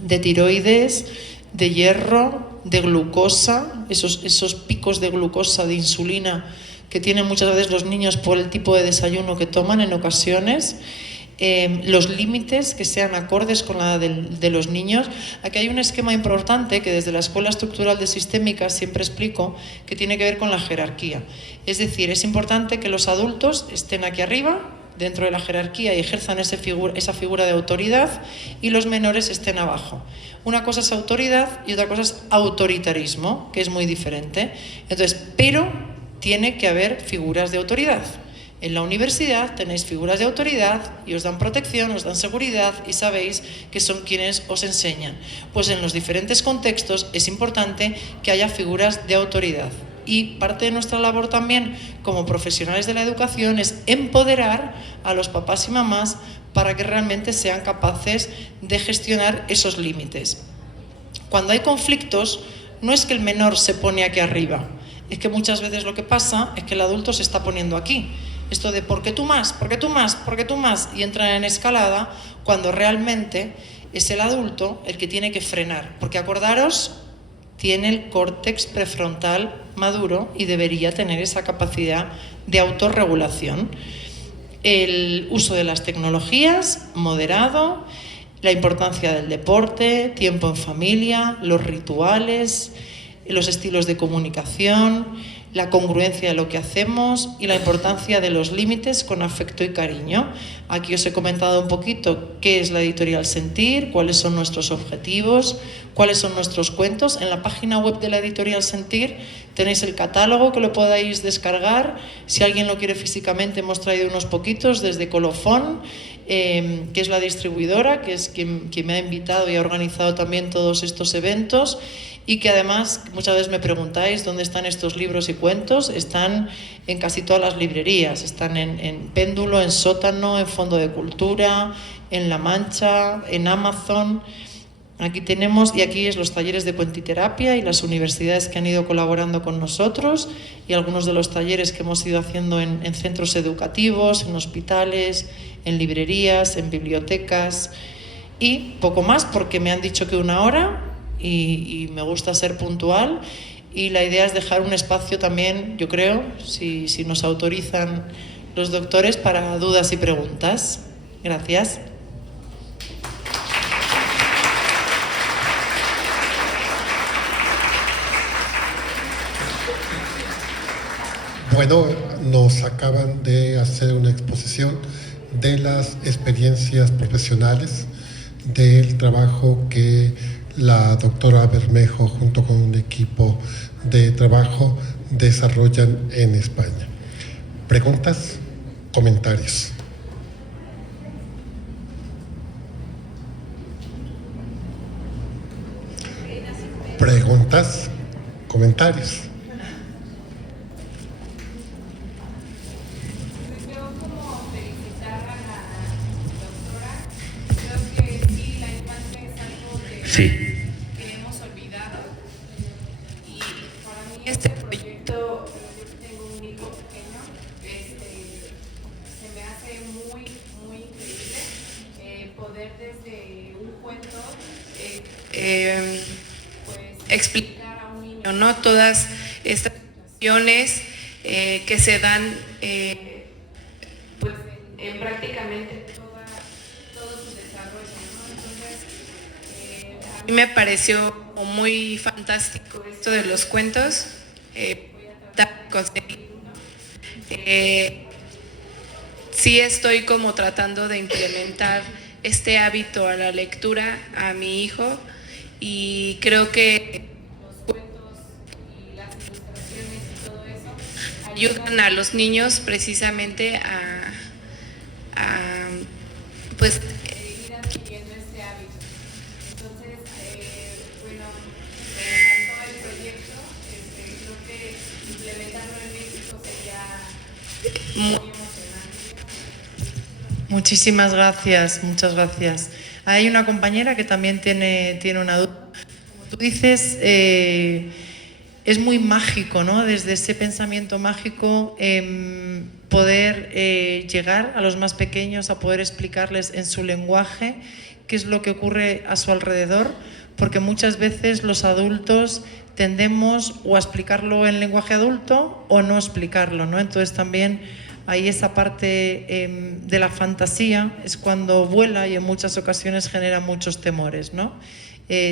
de tiroides, de hierro, de glucosa, esos picos de glucosa, de insulina que tienen muchas veces los niños por el tipo de desayuno que toman en ocasiones. Los límites que sean acordes con la edad de los niños. Aquí hay un esquema importante que desde la Escuela Estructural de Sistémica siempre explico, que tiene que ver con la jerarquía. Es decir, es importante que los adultos estén aquí arriba, dentro de la jerarquía, y ejerzan esa figura de autoridad, y los menores estén abajo. Una cosa es autoridad y otra cosa es autoritarismo, que es muy diferente. Entonces, pero tiene que haber figuras de autoridad. En la universidad tenéis figuras de autoridad y os dan protección, os dan seguridad y sabéis que son quienes os enseñan. Pues en los diferentes contextos es importante que haya figuras de autoridad. Y parte de nuestra labor también como profesionales de la educación es empoderar a los papás y mamás para que realmente sean capaces de gestionar esos límites. Cuando hay conflictos, no es que el menor se pone aquí arriba, es que muchas veces lo que pasa es que el adulto se está poniendo aquí. Esto de ¿por qué tú más? ¿Por qué tú más? ¿Por qué tú más? Y entran en escalada cuando realmente es el adulto el que tiene que frenar. Porque acordaros, tiene el córtex prefrontal maduro y debería tener esa capacidad de autorregulación. El uso de las tecnologías, moderado, la importancia del deporte, tiempo en familia, los rituales, los estilos de comunicación, la congruencia de lo que hacemos y la importancia de los límites con afecto y cariño. Aquí os he comentado un poquito qué es la editorial Sentir, cuáles son nuestros objetivos, cuáles son nuestros cuentos. En la página web de la editorial Sentir tenéis el catálogo que lo podáis descargar. Si alguien lo quiere físicamente, hemos traído unos poquitos desde Colofón, que es la distribuidora, que es quien me ha invitado y ha organizado también todos estos eventos. Y que además muchas veces me preguntáis dónde están estos libros y cuentos. Están en casi todas las librerías, están en Péndulo, en Sótano, en Fondo de Cultura, en La Mancha, en Amazon. Aquí tenemos, y aquí es los talleres de cuentiterapia y las universidades que han ido colaborando con nosotros, y algunos de los talleres que hemos ido haciendo en centros educativos, en hospitales, en librerías, en bibliotecas, y poco más porque me han dicho que 1 hora. Y me gusta ser puntual, y la idea es dejar un espacio también, yo creo, si nos autorizan los doctores, para dudas y preguntas. Gracias. Bueno, nos acaban de hacer una exposición de las experiencias profesionales, del trabajo que la doctora Bermejo junto con un equipo de trabajo desarrollan en España. ¿Preguntas? ¿Comentarios? ¿Preguntas? ¿Comentarios? Sí. Que hemos olvidado, y para mí este proyecto, yo que tengo un hijo pequeño, se me hace muy, muy increíble poder desde un cuento pues explicar a un niño, ¿no?, todas estas situaciones que se dan pues en prácticamente todo su desarrollo, ¿no? Entonces a mí me pareció muy fantástico esto de los cuentos. Voy a tratar de conseguir uno. Sí estoy como tratando de implementar este hábito a la lectura a mi hijo, y creo que los cuentos y las ilustraciones y todo eso ayudan a los niños precisamente a pues ir adquiriendo este hábito. Entonces, bueno, me encantó el proyecto. Creo que implementarlo en México sería muy emocionante. Muchísimas gracias, muchas gracias. Hay una compañera que también tiene una duda. Como tú dices, es muy mágico, ¿no? Desde ese pensamiento mágico, poder llegar a los más pequeños, a poder explicarles en su lenguaje qué es lo que ocurre a su alrededor, porque muchas veces los adultos tendemos o a explicarlo en lenguaje adulto o no explicarlo, ¿no? Entonces también hay esa parte de la fantasía, es cuando vuela y en muchas ocasiones genera muchos temores, ¿no?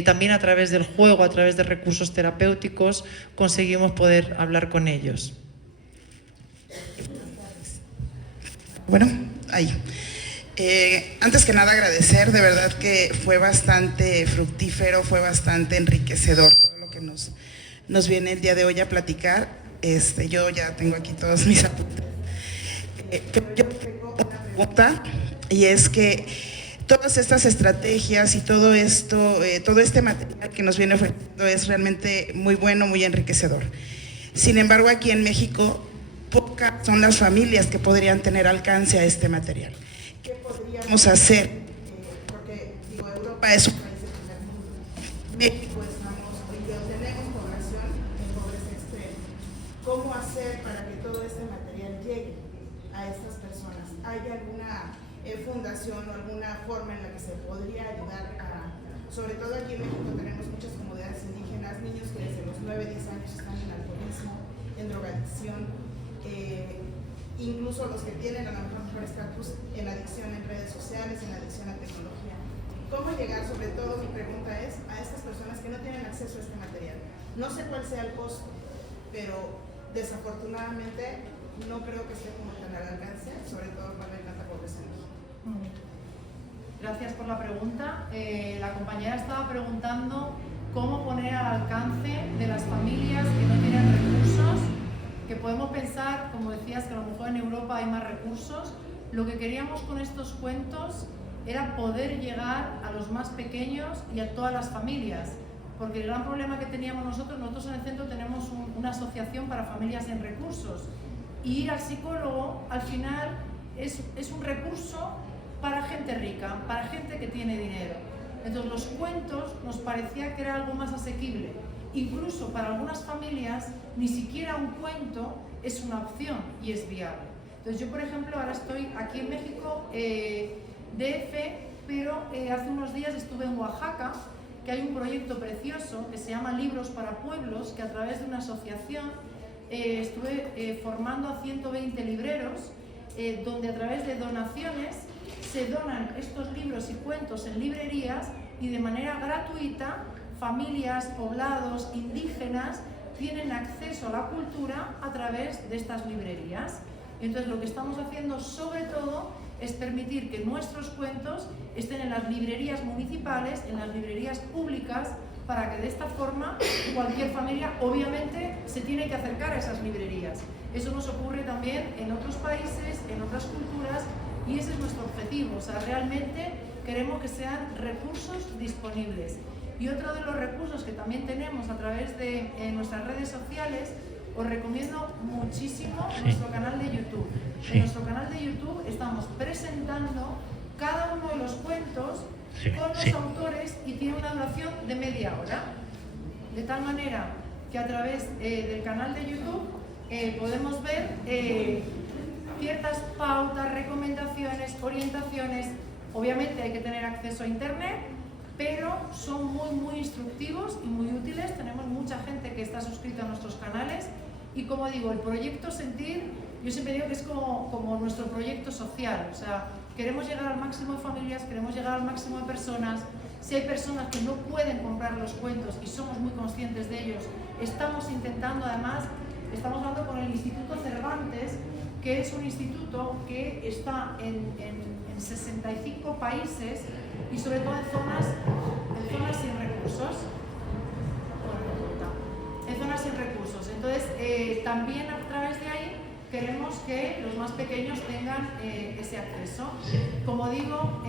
También a través del juego, a través de recursos terapéuticos, conseguimos poder hablar con ellos. Bueno, ahí. Antes que nada agradecer, de verdad que fue bastante fructífero, fue bastante enriquecedor todo lo que nos viene el día de hoy a platicar. Yo ya tengo aquí todos mis apuntes. Pero yo tengo una pregunta, y es que todas estas estrategias y todo esto, todo este material que nos viene ofreciendo es realmente muy bueno, muy enriquecedor. Sin embargo, aquí en México, pocas son las familias que podrían tener alcance a este material. ¿Qué podríamos hacer? Porque digo, Europa es un país de primer mundo. México tenemos población en pobreza extrema. ¿Cómo hacer para que todo este material llegue a estas personas? ¿Hay alguna fundación o alguna forma en la que se podría ayudar sobre todo aquí en México tenemos muchas comunidades indígenas, niños que desde los 9, 10 años están en alcoholismo, en drogadicción, incluso los que tienen a lo mejor estatus en adicción en redes sociales, en adicción a tecnología? ¿Cómo llegar, sobre todo mi pregunta es, a estas personas que no tienen acceso a este material? No sé cuál sea el costo, pero desafortunadamente no creo que esté como tan al alcance, sobre todo cuando hay tanta pobreza en México. Gracias por la pregunta. La compañera estaba preguntando cómo poner al alcance de las familias que no tienen recursos, que podemos pensar, como decías, que a lo mejor en Europa hay más recursos. Lo que queríamos con estos cuentos era poder llegar a los más pequeños y a todas las familias, porque el gran problema que teníamos nosotros en el centro tenemos una asociación para familias sin recursos, y ir al psicólogo al final es un recurso para gente rica, para gente que tiene dinero. Entonces los cuentos nos parecía que era algo más asequible. Incluso para algunas familias ni siquiera un cuento es una opción y es viable. Entonces yo, por ejemplo, ahora estoy aquí en México, DF, pero hace unos días estuve en Oaxaca, que hay un proyecto precioso que se llama Libros para Pueblos, que a través de una asociación estuve formando a 120 libreros, donde a través de donaciones se donan estos libros y cuentos en librerías, y de manera gratuita familias, poblados, indígenas tienen acceso a la cultura a través de estas librerías. Entonces lo que estamos haciendo sobre todo es permitir que nuestros cuentos estén en las librerías municipales, en las librerías públicas, para que de esta forma cualquier familia obviamente se tiene que acercar a esas librerías. Eso nos ocurre también en otros países, en otras culturas, y ese es nuestro objetivo. O sea, realmente queremos que sean recursos disponibles. Y otro de los recursos que también tenemos a través de nuestras redes sociales, os recomiendo muchísimo nuestro canal de YouTube. En nuestro canal de YouTube estamos presentando cada uno de los cuentos con los autores, y tiene una duración de media hora. De tal manera que a través del canal de YouTube podemos ver ciertas pautas, recomendaciones, orientaciones Obviamente hay que tener acceso a internet, pero son muy instructivos y muy útiles. Tenemos mucha gente que está suscrita a nuestros canales y, como digo, el proyecto Sentir, yo siempre digo que es como nuestro proyecto social. O sea, queremos llegar al máximo de familias, queremos llegar al máximo de personas. Si hay personas que no pueden comprar los cuentos y somos muy conscientes de ellos, estamos intentando, además, estamos hablando con el Instituto Cervantes, que es un instituto que está en 65 países y sobre todo en zonas sin recursos. En zonas sin recursos. Entonces, también a través de ahí queremos que los más pequeños tengan ese acceso. Como digo,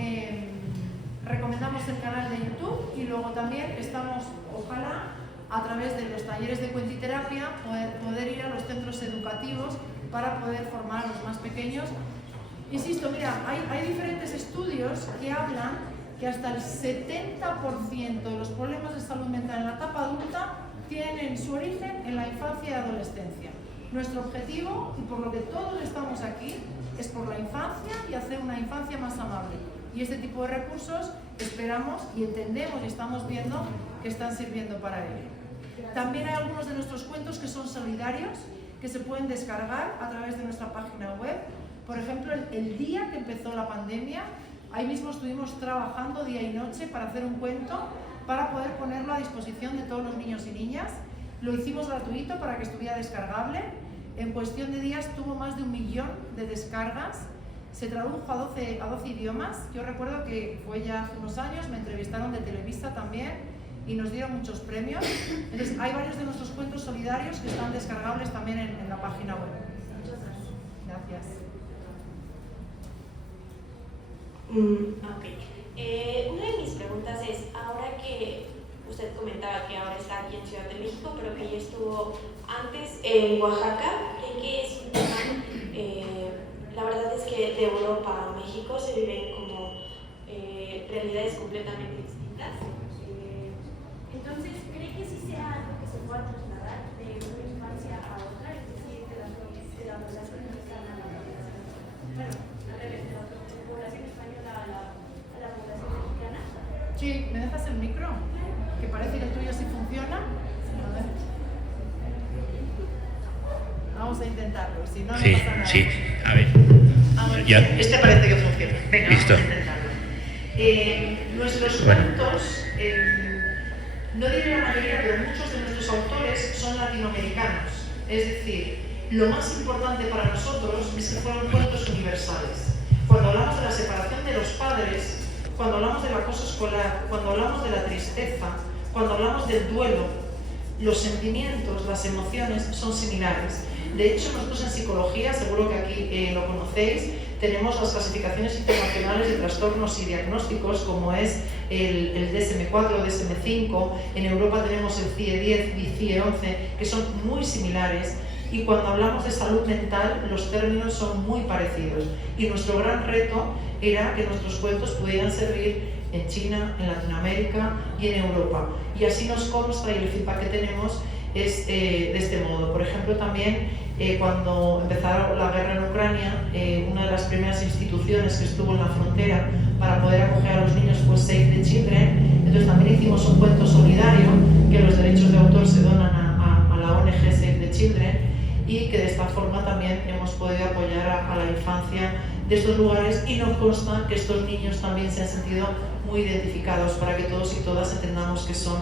recomendamos el canal de YouTube y luego también estamos, ojalá, a través de los talleres de cuentiterapia, poder ir a los centros educativos para poder formar a los más pequeños. Insisto, mira, hay diferentes estudios que hablan que hasta el 70% de los problemas de salud mental en la etapa adulta tienen su origen en la infancia y adolescencia. Nuestro objetivo, y por lo que todos estamos aquí, es por la infancia y hacer una infancia más amable. Y este tipo de recursos esperamos y entendemos y estamos viendo que están sirviendo para ello. También hay algunos de nuestros cuentos que son solidarios, que se pueden descargar a través de nuestra página web. Por ejemplo, el día que empezó la pandemia, ahí mismo estuvimos trabajando día y noche para hacer un cuento, para poder ponerlo a disposición de todos los niños y niñas. Lo hicimos gratuito para que estuviera descargable. En cuestión de días tuvo más de 1 millón de descargas. Se tradujo a 12 idiomas. Yo recuerdo que fue ya hace unos años, me entrevistaron de Televisa también y nos dieron muchos premios. Entonces, hay varios de nuestros cuentos solidarios que están descargables también en la página web. Muchas gracias. Una de mis preguntas es, ahora que usted comentaba que ahora está aquí en Ciudad de México, pero que ya estuvo antes en Oaxaca, que es un tema, la verdad es que de Europa a México se viven como realidades completamente distintas. Entonces, ¿cree que sí sea algo que se pueda trasladar de una infancia a otra? Es decir, de la población mexicana a la población, bueno, al revés, de la población española a la población mexicana. Sí, ¿me dejas el micro? Que parece que el tuyo sí funciona. A ver. Vamos a intentarlo, si no, no pasa nada. Sí, a ver. Ya. Este parece que funciona. Venga, listo. Vamos a intentarlo. Nuestros cuentos, no diré la mayoría, pero muchos de nuestros autores son latinoamericanos. Es decir, lo más importante para nosotros es que fueron cuentos universales. Cuando hablamos de la separación de los padres, cuando hablamos del acoso escolar, cuando hablamos de la tristeza, cuando hablamos del duelo, los sentimientos, las emociones son similares. De hecho, nosotros en psicología, seguro que aquí lo conocéis, tenemos las clasificaciones internacionales de trastornos y diagnósticos, como es el DSM-4 o DSM-5. En Europa tenemos el CIE-10 y CIE-11, que son muy similares. Y cuando hablamos de salud mental, los términos son muy parecidos. Y nuestro gran reto era que nuestros cuentos pudieran servir en China, en Latinoamérica y en Europa. Y así nos consta, y el feedback que tenemos es de este modo. Por ejemplo, también cuando empezaron la guerra en Ucrania, una de las primeras instituciones que estuvo en la frontera para poder acoger a los niños fue Save the Children. Entonces también hicimos un cuento solidario, que los derechos de autor se donan a la ONG Save the Children, y que de esta forma también hemos podido apoyar a la infancia de estos lugares, y nos consta que estos niños también se han sentido muy identificados, para que todos y todas entendamos que son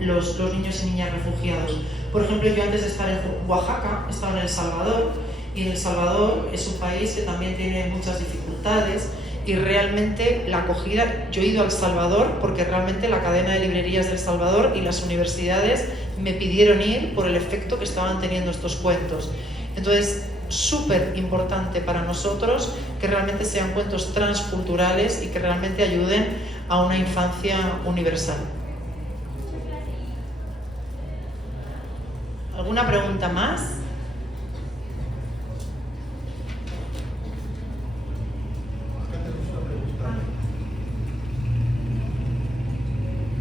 los niños y niñas refugiados. Por ejemplo, yo antes de estar en Oaxaca estaba en El Salvador, y en El Salvador es un país que también tiene muchas dificultades, y realmente la acogida, yo he ido a El Salvador porque realmente la cadena de librerías de El Salvador y las universidades me pidieron ir por el efecto que estaban teniendo estos cuentos. Entonces, súper importante para nosotros que realmente sean cuentos transculturales y que realmente ayuden a una infancia universal. ¿Alguna pregunta más?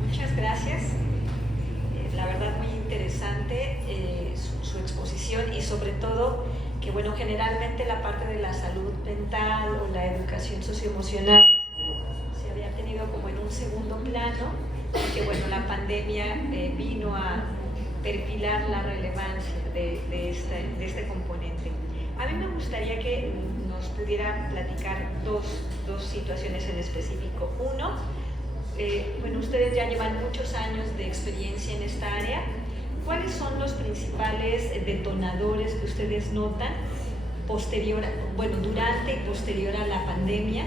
Muchas gracias. La verdad, muy interesante su exposición y sobre todo que, bueno, generalmente la parte de la salud mental o la educación socioemocional se había tenido como en un segundo plano, y que, bueno, la pandemia vino a perfilar la relevancia de este componente. A mí me gustaría que nos pudiera platicar dos situaciones en específico. Uno, bueno, ustedes ya llevan muchos años de experiencia en esta área. ¿Cuáles son los principales detonadores que ustedes notan durante y posterior a la pandemia,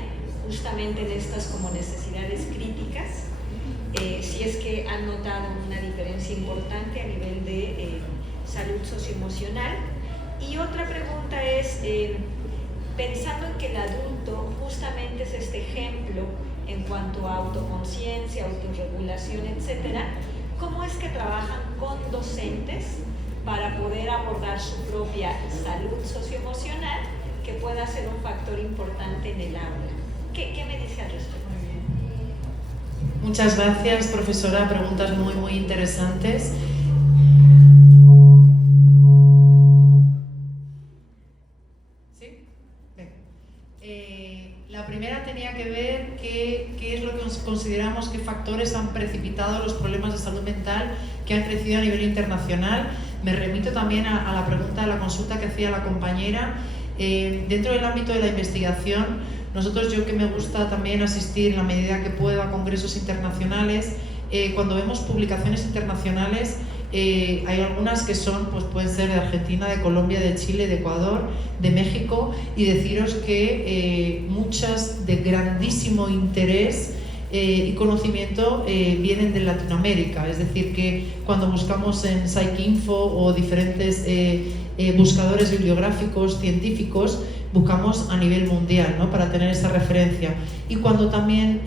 justamente en estas como necesidades críticas? Si es que han notado una diferencia importante a nivel de salud socioemocional. Y otra pregunta es, pensando en que el adulto justamente es este ejemplo en cuanto a autoconciencia, autorregulación, etcétera, ¿cómo es que trabajan con docentes para poder abordar su propia salud socioemocional, que pueda ser un factor importante en el aula? ¿Qué me dice al respecto? Muchas gracias, profesora. Preguntas muy, muy interesantes. ¿Sí? La primera tenía que ver qué es lo que consideramos, qué factores han precipitado los problemas de salud mental que han crecido a nivel internacional. Me remito también a la pregunta, a la consulta que hacía la compañera. Dentro del ámbito de la investigación, nosotros, yo que me gusta también asistir en la medida que puedo a congresos internacionales, cuando vemos publicaciones internacionales, hay algunas que son, pues pueden ser de Argentina, de Colombia, de Chile, de Ecuador, de México, y deciros que muchas de grandísimo interés y conocimiento vienen de Latinoamérica. Es decir, que cuando buscamos en PsycInfo o diferentes buscadores bibliográficos, científicos, buscamos a nivel mundial, ¿no?, para tener esa referencia. Y cuando también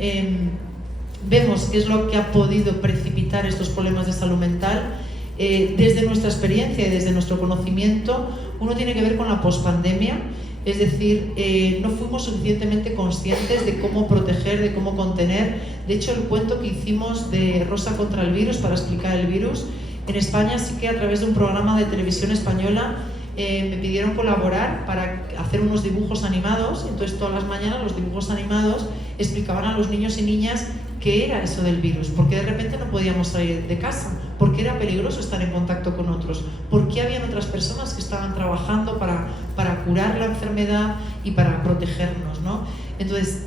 vemos qué es lo que ha podido precipitar estos problemas de salud mental, desde nuestra experiencia y desde nuestro conocimiento, uno tiene que ver con la pospandemia. Es decir, no fuimos suficientemente conscientes de cómo proteger, de cómo contener. De hecho, el cuento que hicimos de Rosa contra el virus, para explicar el virus, en España sí que a través de un programa de televisión española me pidieron colaborar para hacer unos dibujos animados. Entonces todas las mañanas los dibujos animados explicaban a los niños y niñas qué era eso del virus, por qué de repente no podíamos salir de casa, por qué era peligroso estar en contacto con otros, por qué habían otras personas que estaban trabajando para curar la enfermedad y para protegernos, ¿no? Entonces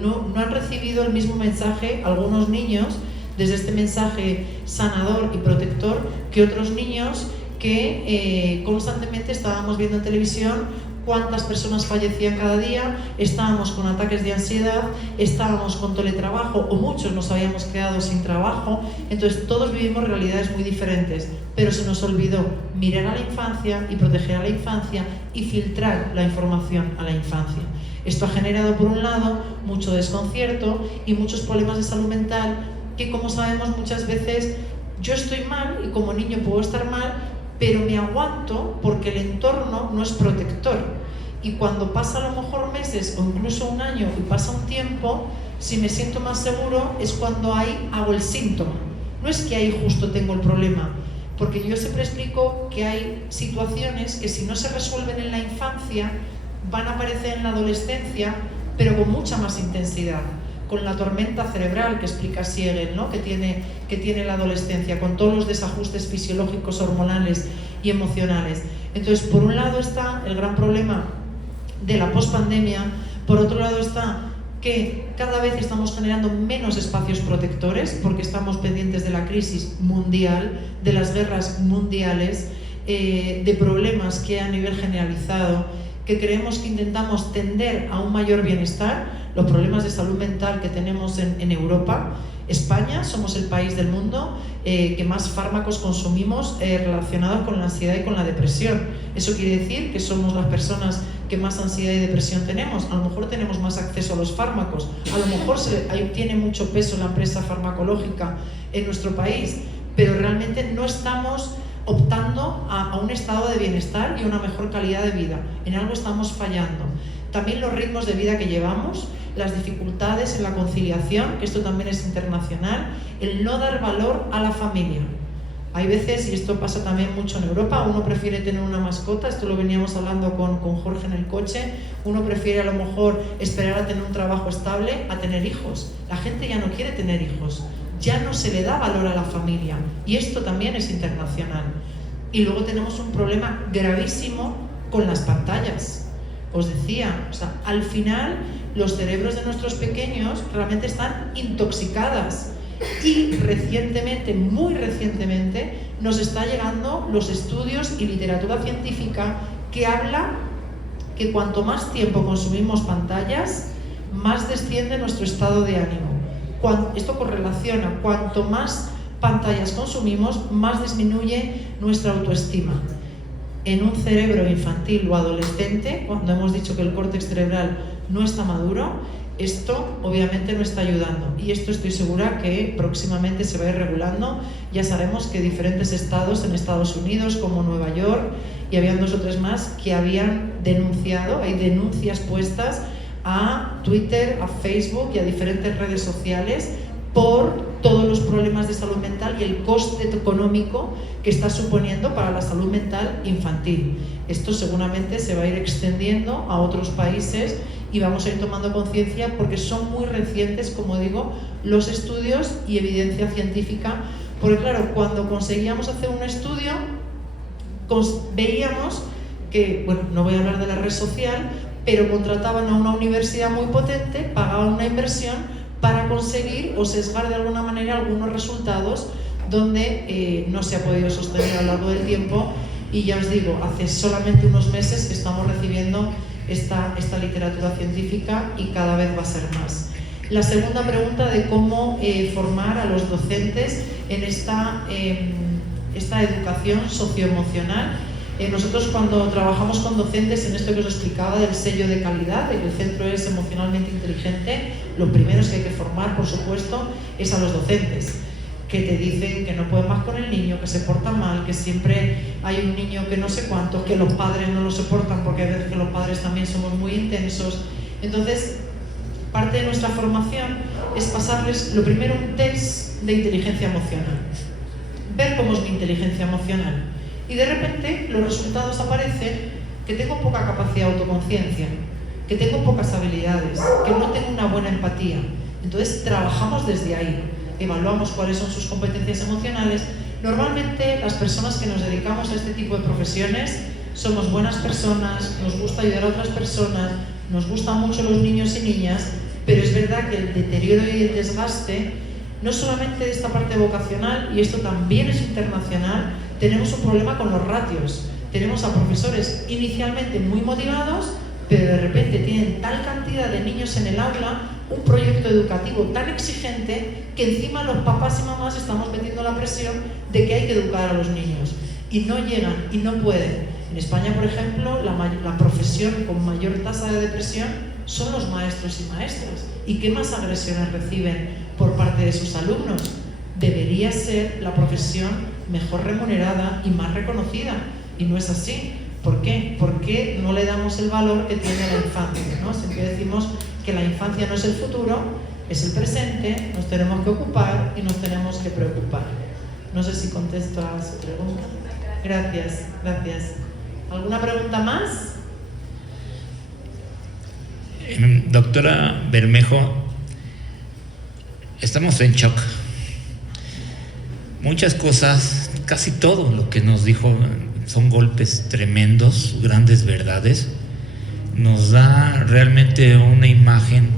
no han recibido el mismo mensaje algunos niños, desde este mensaje sanador y protector, que otros niños que constantemente estábamos viendo en televisión cuántas personas fallecían cada día, estábamos con ataques de ansiedad, estábamos con teletrabajo, o muchos nos habíamos quedado sin trabajo. Entonces todos vivimos realidades muy diferentes, pero se nos olvidó mirar a la infancia y proteger a la infancia y filtrar la información a la infancia. Esto ha generado, por un lado, mucho desconcierto y muchos problemas de salud mental que, como sabemos, muchas veces yo estoy mal y como niño puedo estar mal, pero me aguanto porque el entorno no es protector. Y cuando pasa a lo mejor meses o incluso un año y pasa un tiempo, si me siento más seguro es cuando ahí hago el síntoma. No es que ahí justo tengo el problema, porque yo siempre explico que hay situaciones que, si no se resuelven en la infancia, van a aparecer en la adolescencia, pero con mucha más intensidad, con la tormenta cerebral que explica Siegel, ¿no?, que tiene la adolescencia, con todos los desajustes fisiológicos, hormonales y emocionales. Entonces, por un lado está el gran problema de la pospandemia, por otro lado está que cada vez estamos generando menos espacios protectores, porque estamos pendientes de la crisis mundial, de las guerras mundiales, de problemas que a nivel generalizado, que creemos que intentamos tender a un mayor bienestar. Los problemas de salud mental que tenemos en Europa, España, somos el país del mundo que más fármacos consumimos relacionados con la ansiedad y con la depresión. Eso quiere decir que somos las personas que más ansiedad y depresión tenemos. A lo mejor tenemos más acceso a los fármacos, a lo mejor tiene mucho peso la empresa farmacológica en nuestro país, pero realmente no estamos optando a un estado de bienestar y una mejor calidad de vida. En algo estamos fallando. También los ritmos de vida que llevamos, las dificultades en la conciliación, que esto también es internacional, el no dar valor a la familia, Hay veces, y esto pasa también mucho en Europa, uno prefiere tener una mascota, esto lo veníamos hablando con Jorge en el coche, uno prefiere a lo mejor esperar a tener un trabajo estable a tener hijos. La gente ya no quiere tener hijos, ya no se le da valor a la familia, y esto también es internacional. Y luego tenemos un problema gravísimo con las pantallas. Os decía, o sea, al final los cerebros de nuestros pequeños realmente están intoxicadas. Y recientemente, muy recientemente, nos está llegando los estudios y literatura científica que habla que cuanto más tiempo consumimos pantallas, más desciende nuestro estado de ánimo. Esto correlaciona, cuanto más pantallas consumimos, más disminuye nuestra autoestima. En un cerebro infantil o adolescente, cuando hemos dicho que el córtex cerebral no está maduro, esto obviamente no está ayudando, y esto estoy segura que próximamente se va a ir regulando. Ya sabemos que diferentes estados en Estados Unidos, como Nueva York, y habían 2 o 3 más que habían denunciado, hay denuncias puestas a Twitter, a Facebook y a diferentes redes sociales por todos los problemas de salud mental y el coste económico que está suponiendo para la salud mental infantil. Esto seguramente se va a ir extendiendo a otros países y vamos a ir tomando conciencia, porque son muy recientes, como digo, los estudios y evidencia científica. Porque claro, cuando conseguíamos hacer un estudio, veíamos que, bueno, no voy a hablar de la red social, pero contrataban a una universidad muy potente, pagaban una inversión para conseguir o sesgar de alguna manera algunos resultados donde no se ha podido sostener a lo largo del tiempo. Y ya os digo, hace solamente unos meses que estamos recibiendo esta literatura científica y cada vez va a ser más. La segunda pregunta de cómo formar a los docentes en esta educación socioemocional. Nosotros cuando trabajamos con docentes en esto que os explicaba del sello de calidad, de que el centro es emocionalmente inteligente, lo primero que hay que formar, por supuesto, es a los docentes, que te dicen que no pueden más con el niño, que se porta mal, que siempre hay un niño que no sé cuánto, que los padres no lo soportan, porque hay veces que los padres también somos muy intensos. Entonces, parte de nuestra formación es pasarles, lo primero, un test de inteligencia emocional. Ver cómo es mi inteligencia emocional. Y de repente los resultados aparecen que tengo poca capacidad de autoconciencia, que tengo pocas habilidades, que no tengo una buena empatía. Entonces trabajamos desde ahí, evaluamos cuáles son sus competencias emocionales. Normalmente las personas que nos dedicamos a este tipo de profesiones somos buenas personas, nos gusta ayudar a otras personas, nos gustan mucho los niños y niñas, pero es verdad que el deterioro y el desgaste, no solamente de esta parte vocacional, y esto también es internacional, tenemos un problema con los ratios. Tenemos a profesores inicialmente muy motivados, pero de repente tienen tal cantidad de niños en el aula, un proyecto educativo tan exigente, que encima los papás y mamás estamos metiendo la presión de que hay que educar a los niños. Y no llegan, y no pueden. En España, por ejemplo, la profesión con mayor tasa de depresión son los maestros y maestras. ¿Y qué más agresiones reciben por parte de sus alumnos? Debería ser la profesión mejor remunerada y más reconocida, y no es así. ¿Por qué? Porque no le damos el valor que tiene la infancia, ¿no? Siempre decimos que la infancia no es el futuro, es el presente, nos tenemos que ocupar y nos tenemos que preocupar. No sé si contesto a su pregunta. Gracias, gracias. ¿Alguna pregunta más? Doctora Bermejo, estamos en shock. Muchas cosas, casi todo lo que nos dijo son golpes tremendos, grandes verdades. Nos da realmente una imagen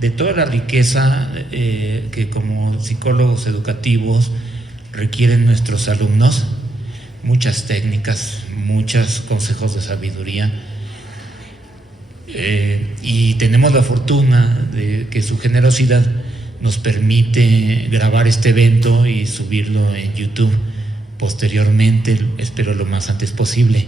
de toda la riqueza que como psicólogos educativos requieren nuestros alumnos. Muchas técnicas, muchos consejos de sabiduría. Y tenemos la fortuna de que su generosidad nos permite grabar este evento y subirlo en YouTube posteriormente, espero lo más antes posible.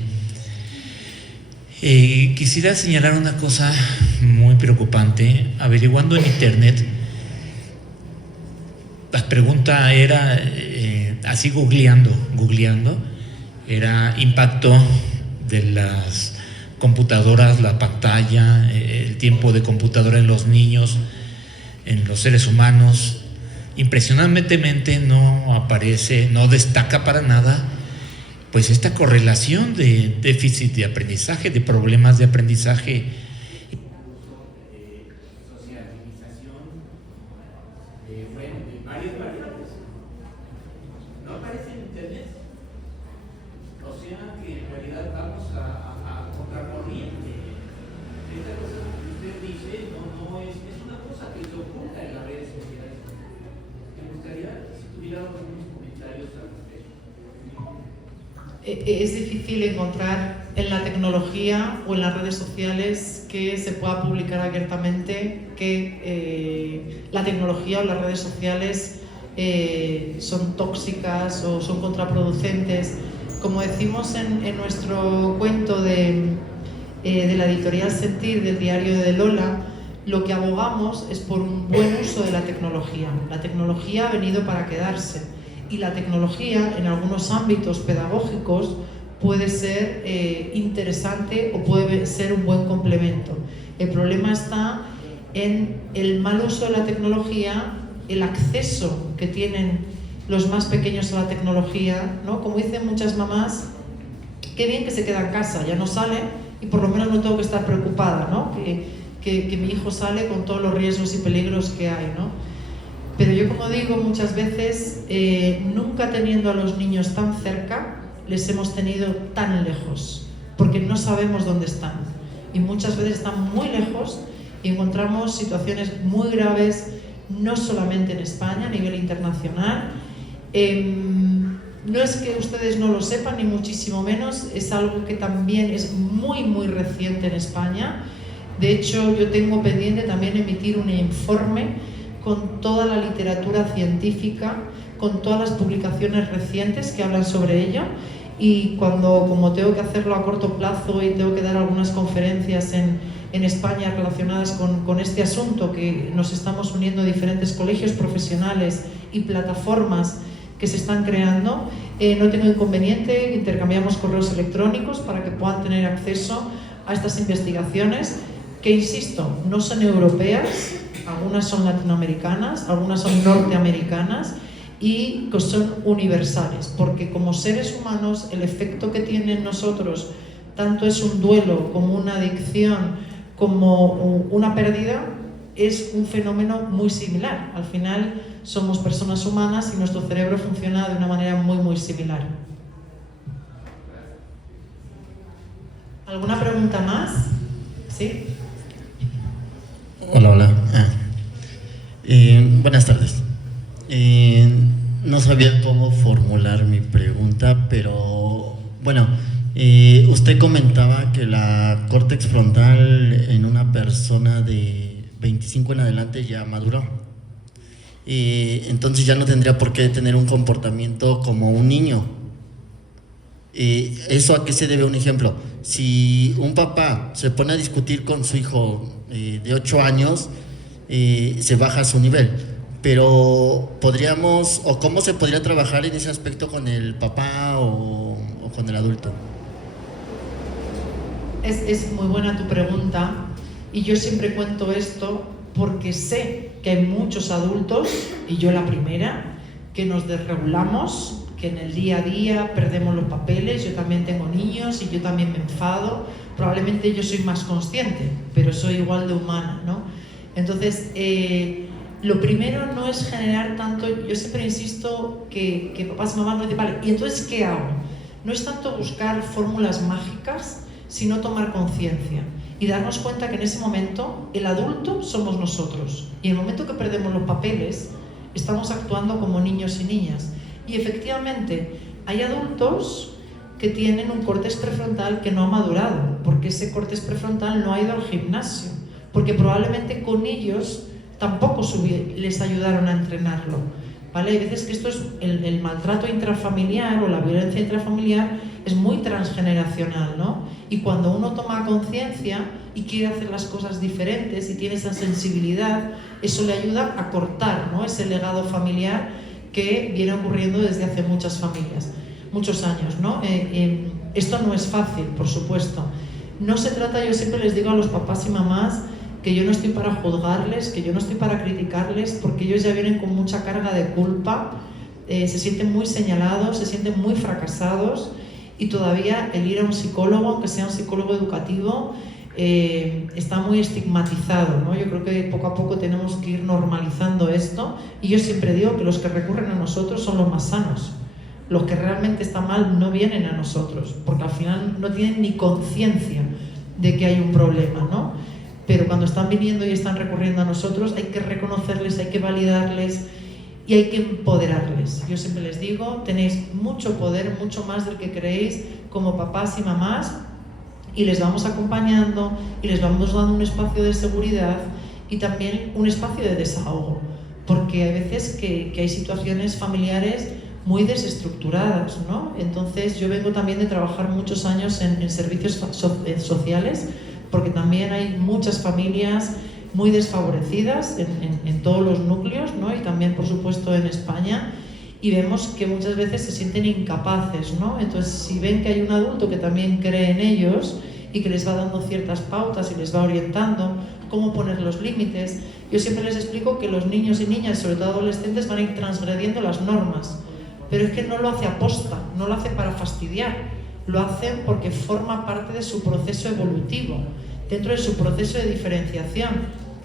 Quisiera señalar una cosa muy preocupante. Averiguando en internet, la pregunta era, así googleando, era impacto de las computadoras, la pantalla, el tiempo de computadora en los niños, en los seres humanos, impresionantemente no aparece, no destaca para nada, pues esta correlación de déficit de aprendizaje, de problemas de aprendizaje, socialización, bueno, de varias variables. No aparece en internet. O sea que en realidad vamos a contracorriente. Esta cosa que usted dice no es una cosa que se oculta en las redes sociales. Me gustaría si tuviera algunos comentarios al respecto. Es difícil encontrar en la tecnología o en las redes sociales que se pueda publicar abiertamente que la tecnología o las redes sociales son tóxicas o son contraproducentes. Como decimos en nuestro cuento de la editorial Sentir del diario de Lola, lo que abogamos es por un buen uso de la tecnología. La tecnología ha venido para quedarse. Y la tecnología, en algunos ámbitos pedagógicos, puede ser interesante o puede ser un buen complemento. El problema está en el mal uso de la tecnología, el acceso que tienen los más pequeños a la tecnología, ¿no? Como dicen muchas mamás, qué bien que se queda en casa, ya no sale y por lo menos no tengo que estar preocupada, ¿no? Que mi hijo sale con todos los riesgos y peligros que hay, ¿no? Pero yo, como digo muchas veces, nunca teniendo a los niños tan cerca, les hemos tenido tan lejos, porque no sabemos dónde están. Y muchas veces están muy lejos y encontramos situaciones muy graves, no solamente en España, a nivel internacional. No es que ustedes no lo sepan, ni muchísimo menos, es algo que también es muy, muy reciente en España. De hecho, yo tengo pendiente también emitir un informe con toda la literatura científica, con todas las publicaciones recientes que hablan sobre ello, y como tengo que hacerlo a corto plazo y tengo que dar algunas conferencias en España relacionadas con este asunto, que nos estamos uniendo a diferentes colegios profesionales y plataformas que se están creando, no tengo inconveniente, intercambiamos correos electrónicos para que puedan tener acceso a estas investigaciones, que insisto, no son europeas, algunas son latinoamericanas, algunas son norteamericanas y que son universales, porque como seres humanos el efecto que tiene en nosotros tanto es un duelo como una adicción como una pérdida, es un fenómeno muy similar. Al final somos personas humanas y nuestro cerebro funciona de una manera muy, muy similar. ¿Alguna pregunta más? ¿Sí? Hola. Buenas tardes. No sabía cómo formular mi pregunta, pero bueno, usted comentaba que la córtex frontal en una persona de 25 en adelante ya maduró. Entonces ya no tendría por qué tener un comportamiento como un niño. ¿Eso a qué se debe? Un ejemplo, si un papá se pone a discutir con su hijo de 8 años, se baja su nivel, pero podríamos, o cómo se podría trabajar en ese aspecto con el papá o con el adulto. Es muy buena tu pregunta, y yo siempre cuento esto porque sé que hay muchos adultos, y yo la primera, que nos desregulamos, que en el día a día perdemos los papeles. Yo también tengo niños y yo también me enfado. Probablemente yo soy más consciente, pero soy igual de humana, ¿no? Entonces, lo primero no es generar tanto. Yo siempre insisto que papás y mamás no dicen, vale, ¿y entonces qué hago? No es tanto buscar fórmulas mágicas, sino tomar conciencia y darnos cuenta que en ese momento el adulto somos nosotros, y en el momento que perdemos los papeles estamos actuando como niños y niñas. Y efectivamente hay adultos que tienen un córtex prefrontal que no ha madurado, porque ese córtex prefrontal no ha ido al gimnasio, porque probablemente con ellos tampoco les ayudaron a entrenarlo, ¿vale? Hay veces que esto es el maltrato intrafamiliar o la violencia intrafamiliar es muy transgeneracional, ¿no? Y cuando uno toma conciencia y quiere hacer las cosas diferentes y tiene esa sensibilidad, eso le ayuda a cortar, ¿no?, ese legado familiar que viene ocurriendo desde hace muchos años, ¿no? Esto no es fácil, por supuesto. No se trata, yo siempre les digo a los papás y mamás, que yo no estoy para juzgarles, que yo no estoy para criticarles, porque ellos ya vienen con mucha carga de culpa, se sienten muy señalados, se sienten muy fracasados, y todavía el ir a un psicólogo, aunque sea un psicólogo educativo, está muy estigmatizado, ¿no? Yo creo que poco a poco tenemos que ir normalizando esto, y yo siempre digo que los que recurren a nosotros son los más sanos. Los que realmente están mal no vienen a nosotros, porque al final no tienen ni conciencia de que hay un problema, ¿no? Pero cuando están viniendo y están recurriendo a nosotros, hay que reconocerles, hay que validarles y hay que empoderarles. Yo siempre les digo, tenéis mucho poder, mucho más del que creéis como papás y mamás, y les vamos acompañando y les vamos dando un espacio de seguridad y también un espacio de desahogo, porque hay veces que hay situaciones familiares muy desestructuradas, ¿no? Entonces yo vengo también de trabajar muchos años en servicios sociales, porque también hay muchas familias muy desfavorecidas en todos los núcleos, ¿no? Y también por supuesto en España, y vemos que muchas veces se sienten incapaces, ¿no? Entonces, si ven que hay un adulto que también cree en ellos y que les va dando ciertas pautas y les va orientando cómo poner los límites, yo siempre les explico que los niños y niñas, sobre todo adolescentes, van a ir transgrediendo las normas, pero es que no lo hace aposta, no lo hace para fastidiar, lo hacen porque forma parte de su proceso evolutivo, dentro de su proceso de diferenciación,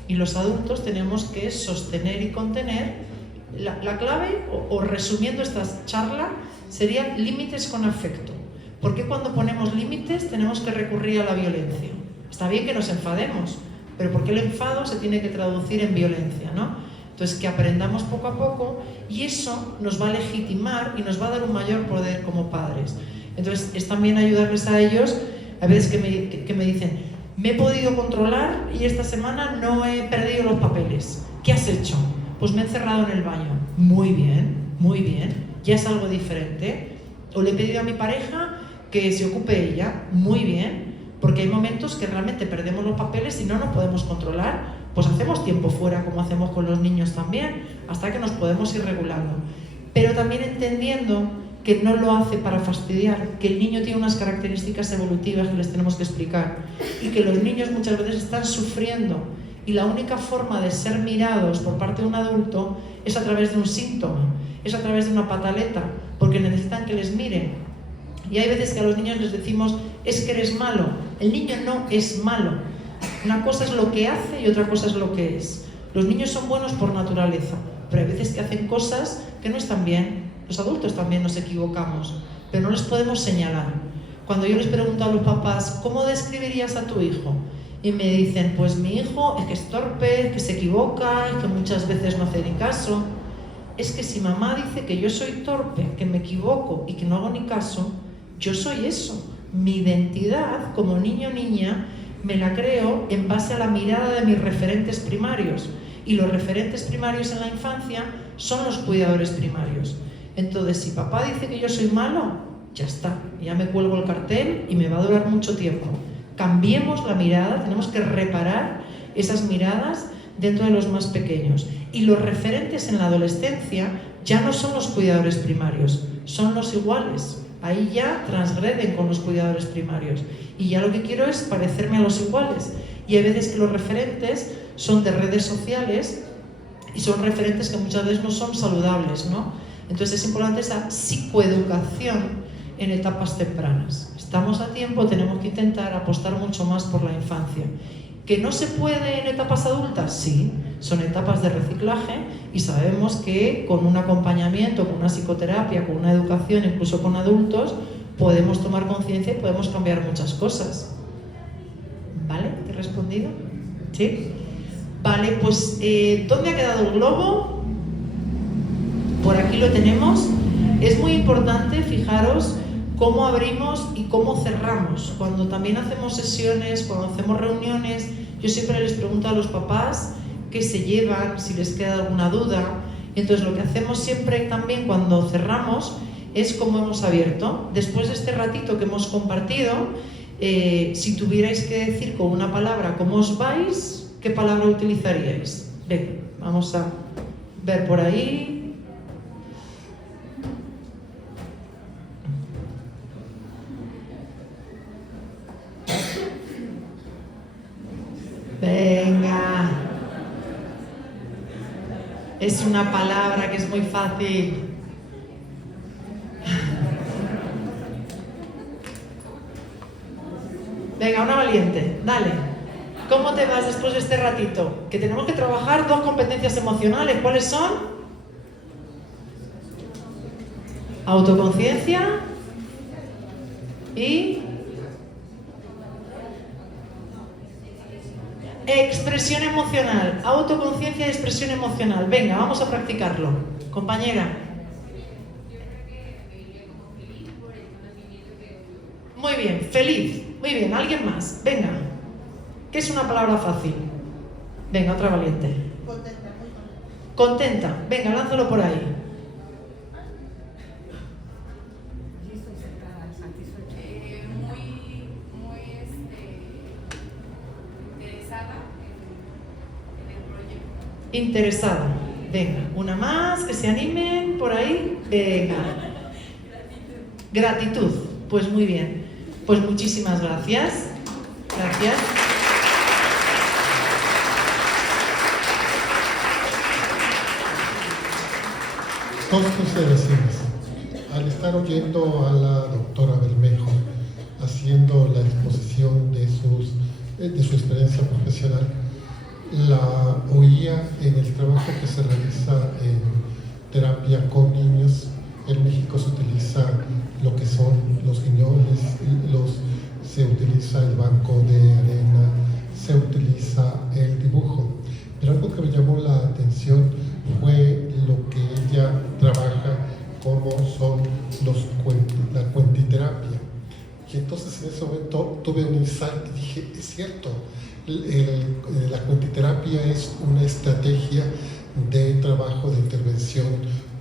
y los adultos tenemos que sostener y contener. La clave, o resumiendo esta charla, sería límites con afecto. ¿Por qué cuando ponemos límites tenemos que recurrir a la violencia? Está bien que nos enfademos, pero ¿por qué el enfado se tiene que traducir en violencia, ¿no? Entonces, que aprendamos poco a poco, y eso nos va a legitimar y nos va a dar un mayor poder como padres. Entonces, es también ayudarles a ellos. A veces que me dicen, me he podido controlar y esta semana no he perdido los papeles. ¿Qué has hecho? Pues me he encerrado en el baño. Muy bien, ya es algo diferente. O le he pedido a mi pareja que se ocupe ella. Muy bien, porque hay momentos que realmente perdemos los papeles y no nos podemos controlar. Pues hacemos tiempo fuera, como hacemos con los niños también, hasta que nos podemos ir regulando. Pero también entendiendo que no lo hace para fastidiar, que el niño tiene unas características evolutivas que les tenemos que explicar, y que los niños muchas veces están sufriendo, y la única forma de ser mirados por parte de un adulto es a través de un síntoma, es a través de una pataleta, porque necesitan que les miren. Y hay veces que a los niños les decimos, es que eres malo. El niño no es malo. Una cosa es lo que hace y otra cosa es lo que es. Los niños son buenos por naturaleza, pero hay veces que hacen cosas que no están bien. Los adultos también nos equivocamos, pero no les podemos señalar. Cuando yo les pregunto a los papás, ¿cómo describirías a tu hijo? Y me dicen, pues mi hijo es que es torpe, que se equivoca, que muchas veces no hace ni caso. Es que si mamá dice que yo soy torpe, que me equivoco y que no hago ni caso, yo soy eso. Mi identidad como niño o niña me la creo en base a la mirada de mis referentes primarios. Y los referentes primarios en la infancia son los cuidadores primarios. Entonces, si papá dice que yo soy malo, ya está, ya me cuelgo el cartel y me va a durar mucho tiempo. Cambiemos la mirada, tenemos que reparar esas miradas dentro de los más pequeños. Y los referentes en la adolescencia ya no son los cuidadores primarios, son los iguales. Ahí ya transgreden con los cuidadores primarios. Y ya lo que quiero es parecerme a los iguales. Y hay veces que los referentes son de redes sociales y son referentes que muchas veces no son saludables, ¿no? Entonces es importante esa psicoeducación en etapas tempranas. Estamos a tiempo, tenemos que intentar apostar mucho más por la infancia. ¿Que no se puede en etapas adultas? Sí, son etapas de reciclaje y sabemos que con un acompañamiento, con una psicoterapia, con una educación, incluso con adultos, podemos tomar conciencia y podemos cambiar muchas cosas. ¿Vale? ¿Te he respondido? ¿Sí? Vale, pues ¿dónde ha quedado el globo? Por aquí lo tenemos. Es muy importante, fijaros, cómo abrimos y cómo cerramos. Cuando también hacemos sesiones, cuando hacemos reuniones, yo siempre les pregunto a los papás qué se llevan, si les queda alguna duda. Entonces lo que hacemos siempre también cuando cerramos es cómo hemos abierto. Después de este ratito que hemos compartido, si tuvierais que decir con una palabra cómo os vais, ¿qué palabra utilizaríais? Ven, vamos a ver por ahí. Venga. Es una palabra que es muy fácil. Venga, una valiente, dale. ¿Cómo te vas después de este ratito? Que tenemos que trabajar 2 competencias emocionales. ¿Cuáles son? Autoconciencia y expresión emocional. Autoconciencia y expresión emocional. Venga, vamos a practicarlo. Compañera. Muy bien, feliz. Muy bien, ¿alguien más? Venga. ¿Qué es una palabra fácil? Venga, otra valiente. Contenta. Venga, lánzalo por ahí. Interesada en el proyecto. Interesada. Venga, una más, que se animen por ahí. Venga. Gratitud. Pues muy bien. Pues muchísimas gracias. Gracias. Dos consideraciones. Al estar oyendo a la doctora Bermejo haciendo la exposición de su experiencia profesional, la oía en el trabajo que se realiza en terapia con niños. En México se utiliza lo que son los guiñoles, se utiliza el banco de arena, se utiliza el dibujo. Pero algo que me llamó la atención fue lo que ella trabaja, como son la cuentiterapia. Y entonces en ese momento tuve un insight y dije, es cierto, la cuentiterapia es una estrategia de trabajo, de intervención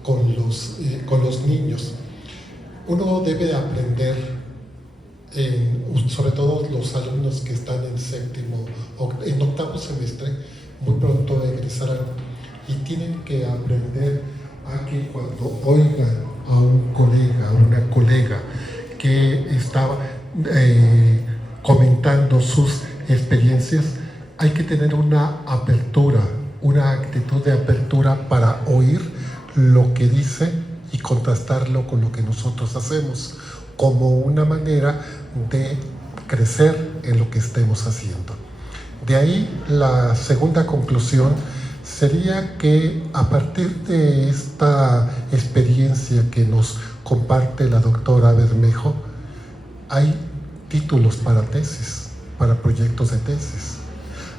con los niños. Uno debe aprender, sobre todo los alumnos que están en séptimo o en octavo semestre, muy pronto egresarán y tienen que aprender a que cuando oigan a un colega, a una colega que estaba comentando sus experiencias, hay que tener una apertura, una actitud de apertura para oír lo que dice y contrastarlo con lo que nosotros hacemos, como una manera de crecer en lo que estemos haciendo. De ahí la segunda conclusión sería que a partir de esta experiencia que nos comparte la doctora Bermejo, hay títulos para tesis, para proyectos de tesis.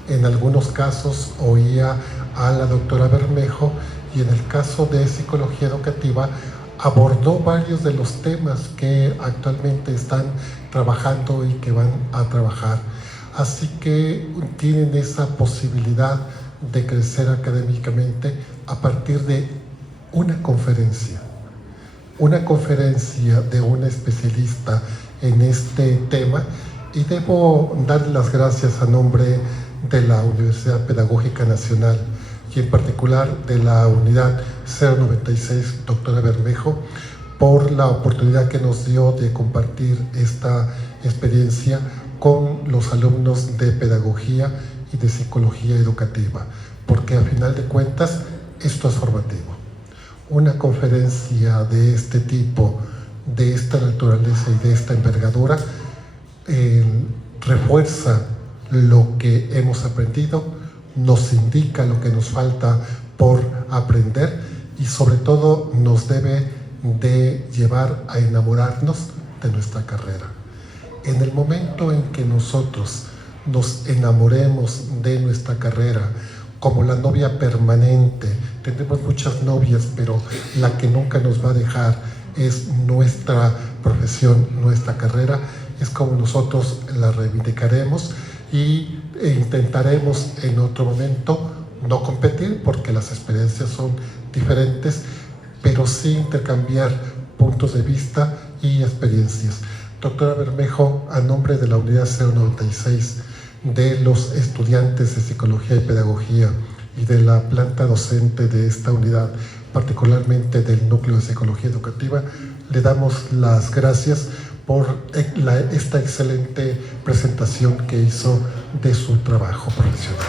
En algunos casos oía a la doctora Bermejo y en el caso de psicología educativa abordó varios de los temas que actualmente están trabajando y que van a trabajar. Así que tienen esa posibilidad de crecer académicamente a partir de una conferencia de una especialista en este tema, y debo dar las gracias a nombre de la Universidad Pedagógica Nacional y en particular de la unidad 096, doctora Bermejo, por la oportunidad que nos dio de compartir esta experiencia con los alumnos de pedagogía y de psicología educativa, porque a final de cuentas esto es formativo. Una conferencia de este tipo, de esta naturaleza y de esta envergadura, refuerza lo que hemos aprendido, nos indica lo que nos falta por aprender y sobre todo nos debe de llevar a enamorarnos de nuestra carrera. En el momento en que nosotros nos enamoremos de nuestra carrera, como la novia permanente, tendremos muchas novias, pero la que nunca nos va a dejar es nuestra profesión, nuestra carrera, es como nosotros la reivindicaremos e intentaremos en otro momento no competir porque las experiencias son diferentes, pero sí intercambiar puntos de vista y experiencias. Doctora Bermejo, a nombre de la unidad 096, de los estudiantes de psicología y pedagogía y de la planta docente de esta unidad, particularmente del núcleo de psicología educativa, le damos las gracias por esta excelente presentación que hizo de su trabajo profesional.